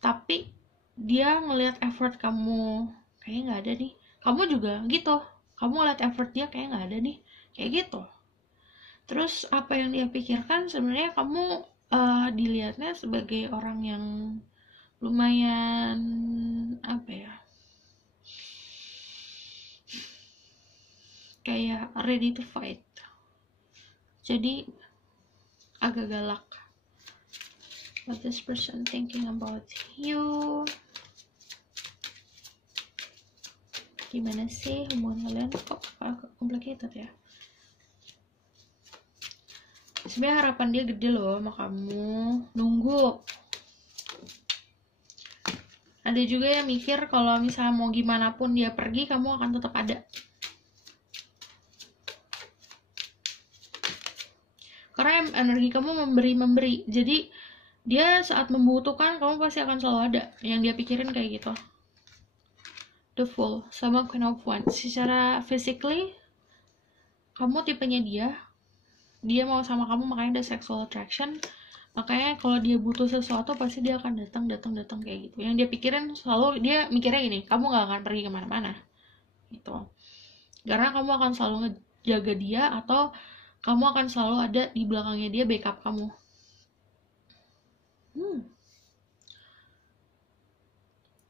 tapi dia ngelihat effort kamu kayaknya nggak ada nih, kamu juga gitu, kamu ngeliat effort dia kayak nggak ada nih, kayak gitu. Terus apa yang dia pikirkan sebenarnya kamu dilihatnya sebagai orang yang lumayan apa ya, kayak ready to fight, jadi agak galak. What this person thinking about you? Gimana sih hubungan kalian? Kok complicated ya? Sebenarnya harapan dia gede loh sama kamu. Nunggu. Ada juga yang mikir kalau misalnya mau gimana pun dia pergi, kamu akan tetap ada. Karena energi kamu memberi. Jadi dia saat membutuhkan kamu pasti akan selalu ada. Yang dia pikirin kayak gitu. The Fool sama Queen of Wands. Secara physically kamu tipenya dia mau sama kamu, makanya ada sexual attraction. Makanya kalau dia butuh sesuatu pasti dia akan datang kayak gitu. Yang dia pikirin selalu, dia mikirnya gini, kamu gak akan pergi kemana-mana gitu. Karena kamu akan selalu ngejaga dia, atau kamu akan selalu ada di belakangnya dia, backup kamu.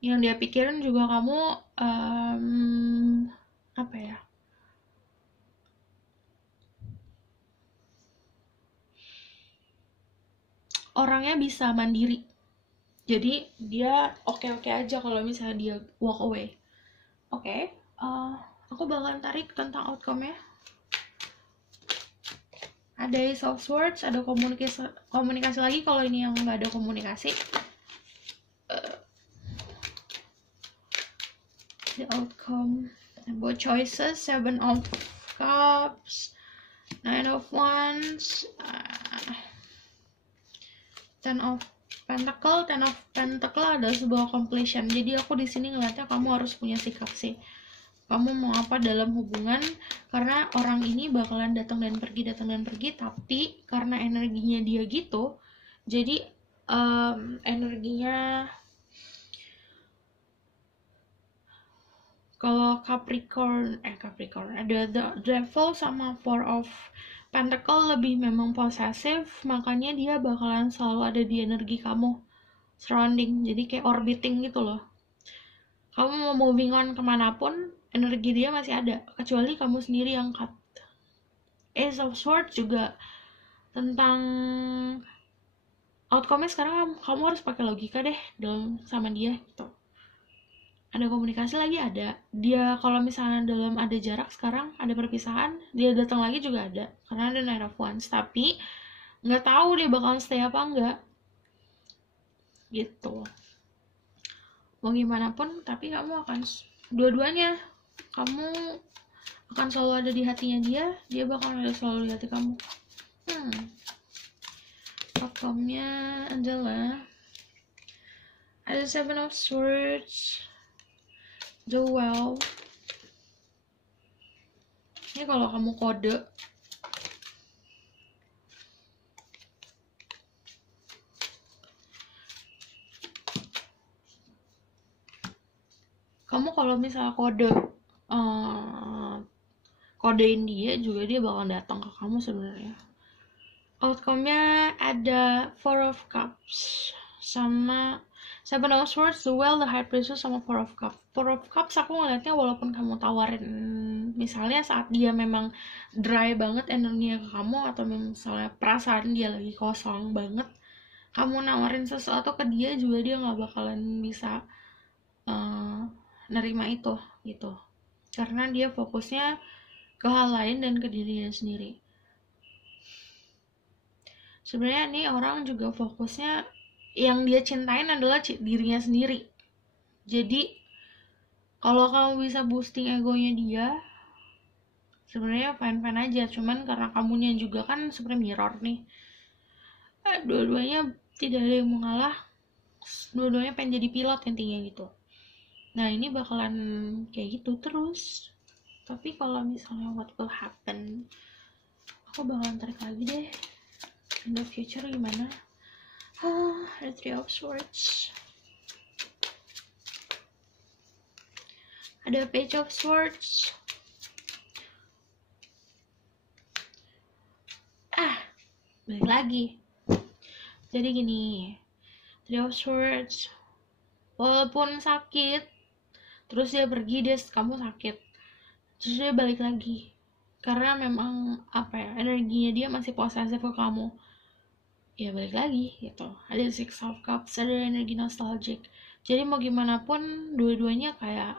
Yang dia pikirin juga kamu apa ya, orangnya bisa mandiri. Jadi dia oke-oke aja kalau misalnya dia walk away. Oke, aku bakalan tarik tentang outcome-nya. Ada Ace of Swords, ada komunikasi lagi. Kalau ini yang nggak ada komunikasi, the outcome about choices, Seven of Cups, Nine of Wands, Ten of Pentacle. Ten of Pentacle ada sebuah completion. Jadi aku di sini ngeliatnya kamu harus punya sikap sih. Kamu mau apa dalam hubungan, karena orang ini bakalan datang dan pergi, tapi karena energinya dia gitu, jadi energinya kalau Capricorn ada the Devil sama Four of Pentacle lebih memang posesif, makanya dia bakalan selalu ada di energi kamu, surrounding, jadi kayak orbiting gitu loh. Kamu mau moving on kemanapun, energi dia masih ada, kecuali kamu sendiri yang cut. Ace of Swords juga tentang outcome-nya sekarang kamu harus pakai logika deh dalam sama dia gitu. ada komunikasi lagi, ada dia kalau misalnya dalam ada jarak sekarang, ada perpisahan, dia datang lagi juga ada karena ada Nine of Wands. Tapi nggak tahu dia bakalan stay apa enggak gitu. Mau gimana pun tapi kamu akan dua-duanya, kamu akan selalu ada di hatinya dia bakalan ada selalu di hati kamu. Outcome-nya adalah ada Seven of Swords, The Well. Ini kalau kamu kode, kamu kalau misalnya kodein dia juga, dia bakal datang ke kamu sebenarnya. Outcome-nya ada Four of Cups sama Seven of Swords, The Well, The High Priestess, sama Four of Cups. Four of Cups aku ngeliatnya walaupun kamu tawarin, misalnya saat dia memang dry banget energinya ke kamu, atau misalnya perasaan dia lagi kosong banget, kamu nawarin sesuatu ke dia juga dia nggak bakalan bisa nerima itu gitu, karena dia fokusnya ke hal lain dan ke dirinya sendiri. Sebenarnya nih orang juga fokusnya yang dia cintain adalah dirinya sendiri. Jadi kalau kamu bisa boosting egonya dia, sebenarnya fine-fine aja. Cuman karena kamunya juga kan seperti mirror nih, dua-duanya tidak ada yang mau ngalah, dua-duanya pengen jadi pilot intinya gitu. Nah ini bakalan kayak gitu terus. Tapi kalau misalnya what will happen, aku bakalan tarik lagi deh in the future gimana. The Three of Swords, ada Page of Swords, balik lagi. Jadi gini, Three of Swords, walaupun sakit, terus dia pergi, kamu sakit, terus dia balik lagi karena memang energinya dia masih posesif ke kamu, ya balik lagi gitu. Ada Six of Cups, ada energi nostalgic. Jadi mau gimana pun dua-duanya kayak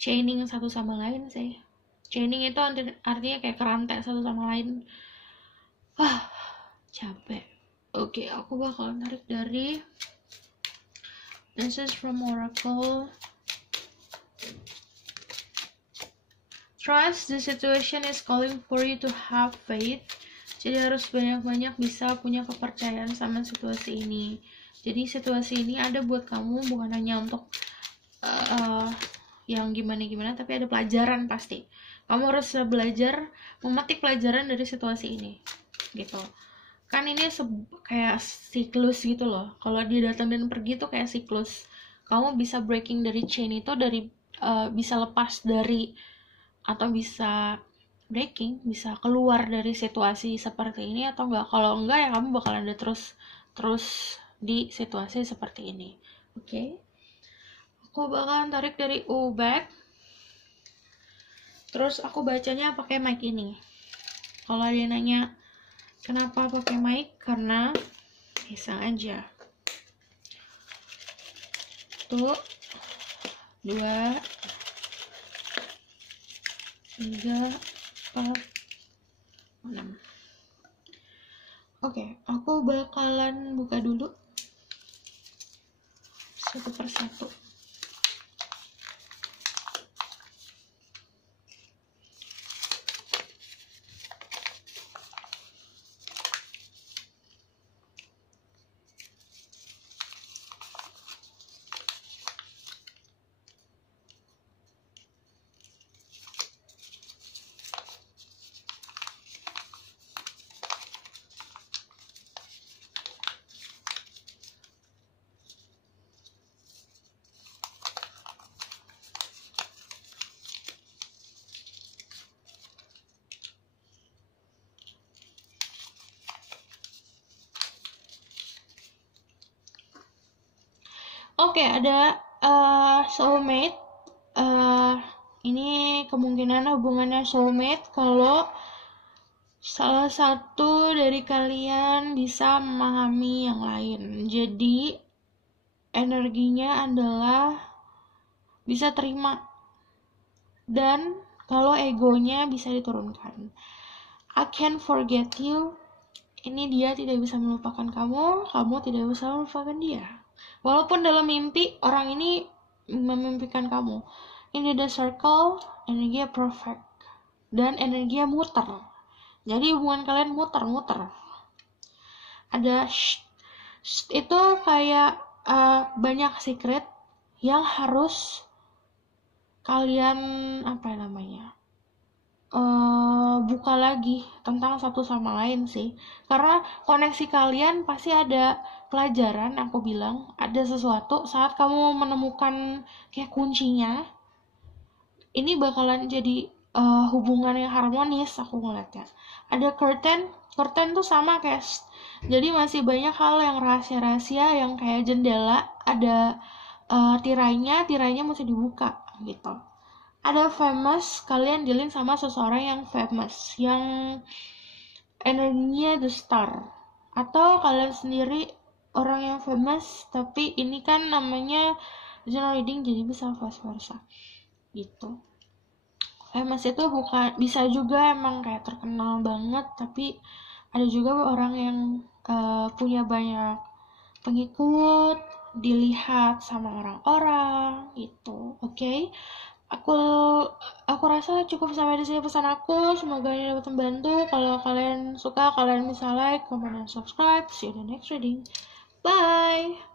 chaining satu sama lain sih. Chaining itu artinya kayak kerantai satu sama lain. Capek. Oke, aku bakal tarik dari Message from Oracle. Trust the situation is calling for you to have faith. Jadi harus banyak-banyak bisa punya kepercayaan sama situasi ini. Jadi situasi ini ada buat kamu, bukan hanya untuk yang gimana-gimana, tapi ada pelajaran pasti. Kamu harus belajar, memetik pelajaran dari situasi ini gitu. Kan ini kayak siklus gitu loh. Kalau dia datang dan pergi tuh kayak siklus. Kamu bisa breaking dari chain itu, dari bisa lepas dari, atau bisa breaking, bisa keluar dari situasi seperti ini atau enggak. Kalau enggak ya kamu bakal ada terus di situasi seperti ini. Oke. Aku bakalan tarik dari Ubek. Terus aku bacanya pakai mic ini. Kalau dia nanya kenapa pakai mic, karena iseng aja. 1, 2, 3, 4, 6. Oke, aku bakalan buka dulu satu persatu. Oke, ada soulmate. Ini kemungkinan hubungannya soulmate kalau salah satu dari kalian bisa memahami yang lain. Jadi energinya adalah bisa terima, dan kalau egonya bisa diturunkan. I can't forget you, ini dia tidak bisa melupakan kamu, kamu tidak bisa melupakan dia. Walaupun dalam mimpi orang ini memimpikan kamu. Ini the circle, energinya perfect, dan energinya muter. Jadi hubungan kalian muter-muter. Ada itu kayak banyak secret yang harus kalian buka lagi tentang satu sama lain sih, karena koneksi kalian pasti ada pelajaran. Aku bilang ada sesuatu saat kamu menemukan kayak kuncinya, ini bakalan jadi hubungan yang harmonis. Aku ngeliatnya ada curtain tuh sama kayak jadi masih banyak hal yang rahasia-rahasia yang kayak jendela, ada tirainya mesti dibuka gitu. Ada famous, kalian dealing sama seseorang yang famous, yang energinya the star, atau kalian sendiri orang yang famous, tapi ini kan namanya general reading, jadi bisa vice versa gitu. Famous itu bukan, bisa juga emang kayak terkenal banget, tapi ada juga orang yang punya banyak pengikut, dilihat sama orang-orang gitu. Oke? Aku rasa cukup sampai di sini pesan aku. Semoga ini dapat membantu. Kalau kalian suka, kalian bisa like, comment, dan subscribe. See you in the next reading. Bye.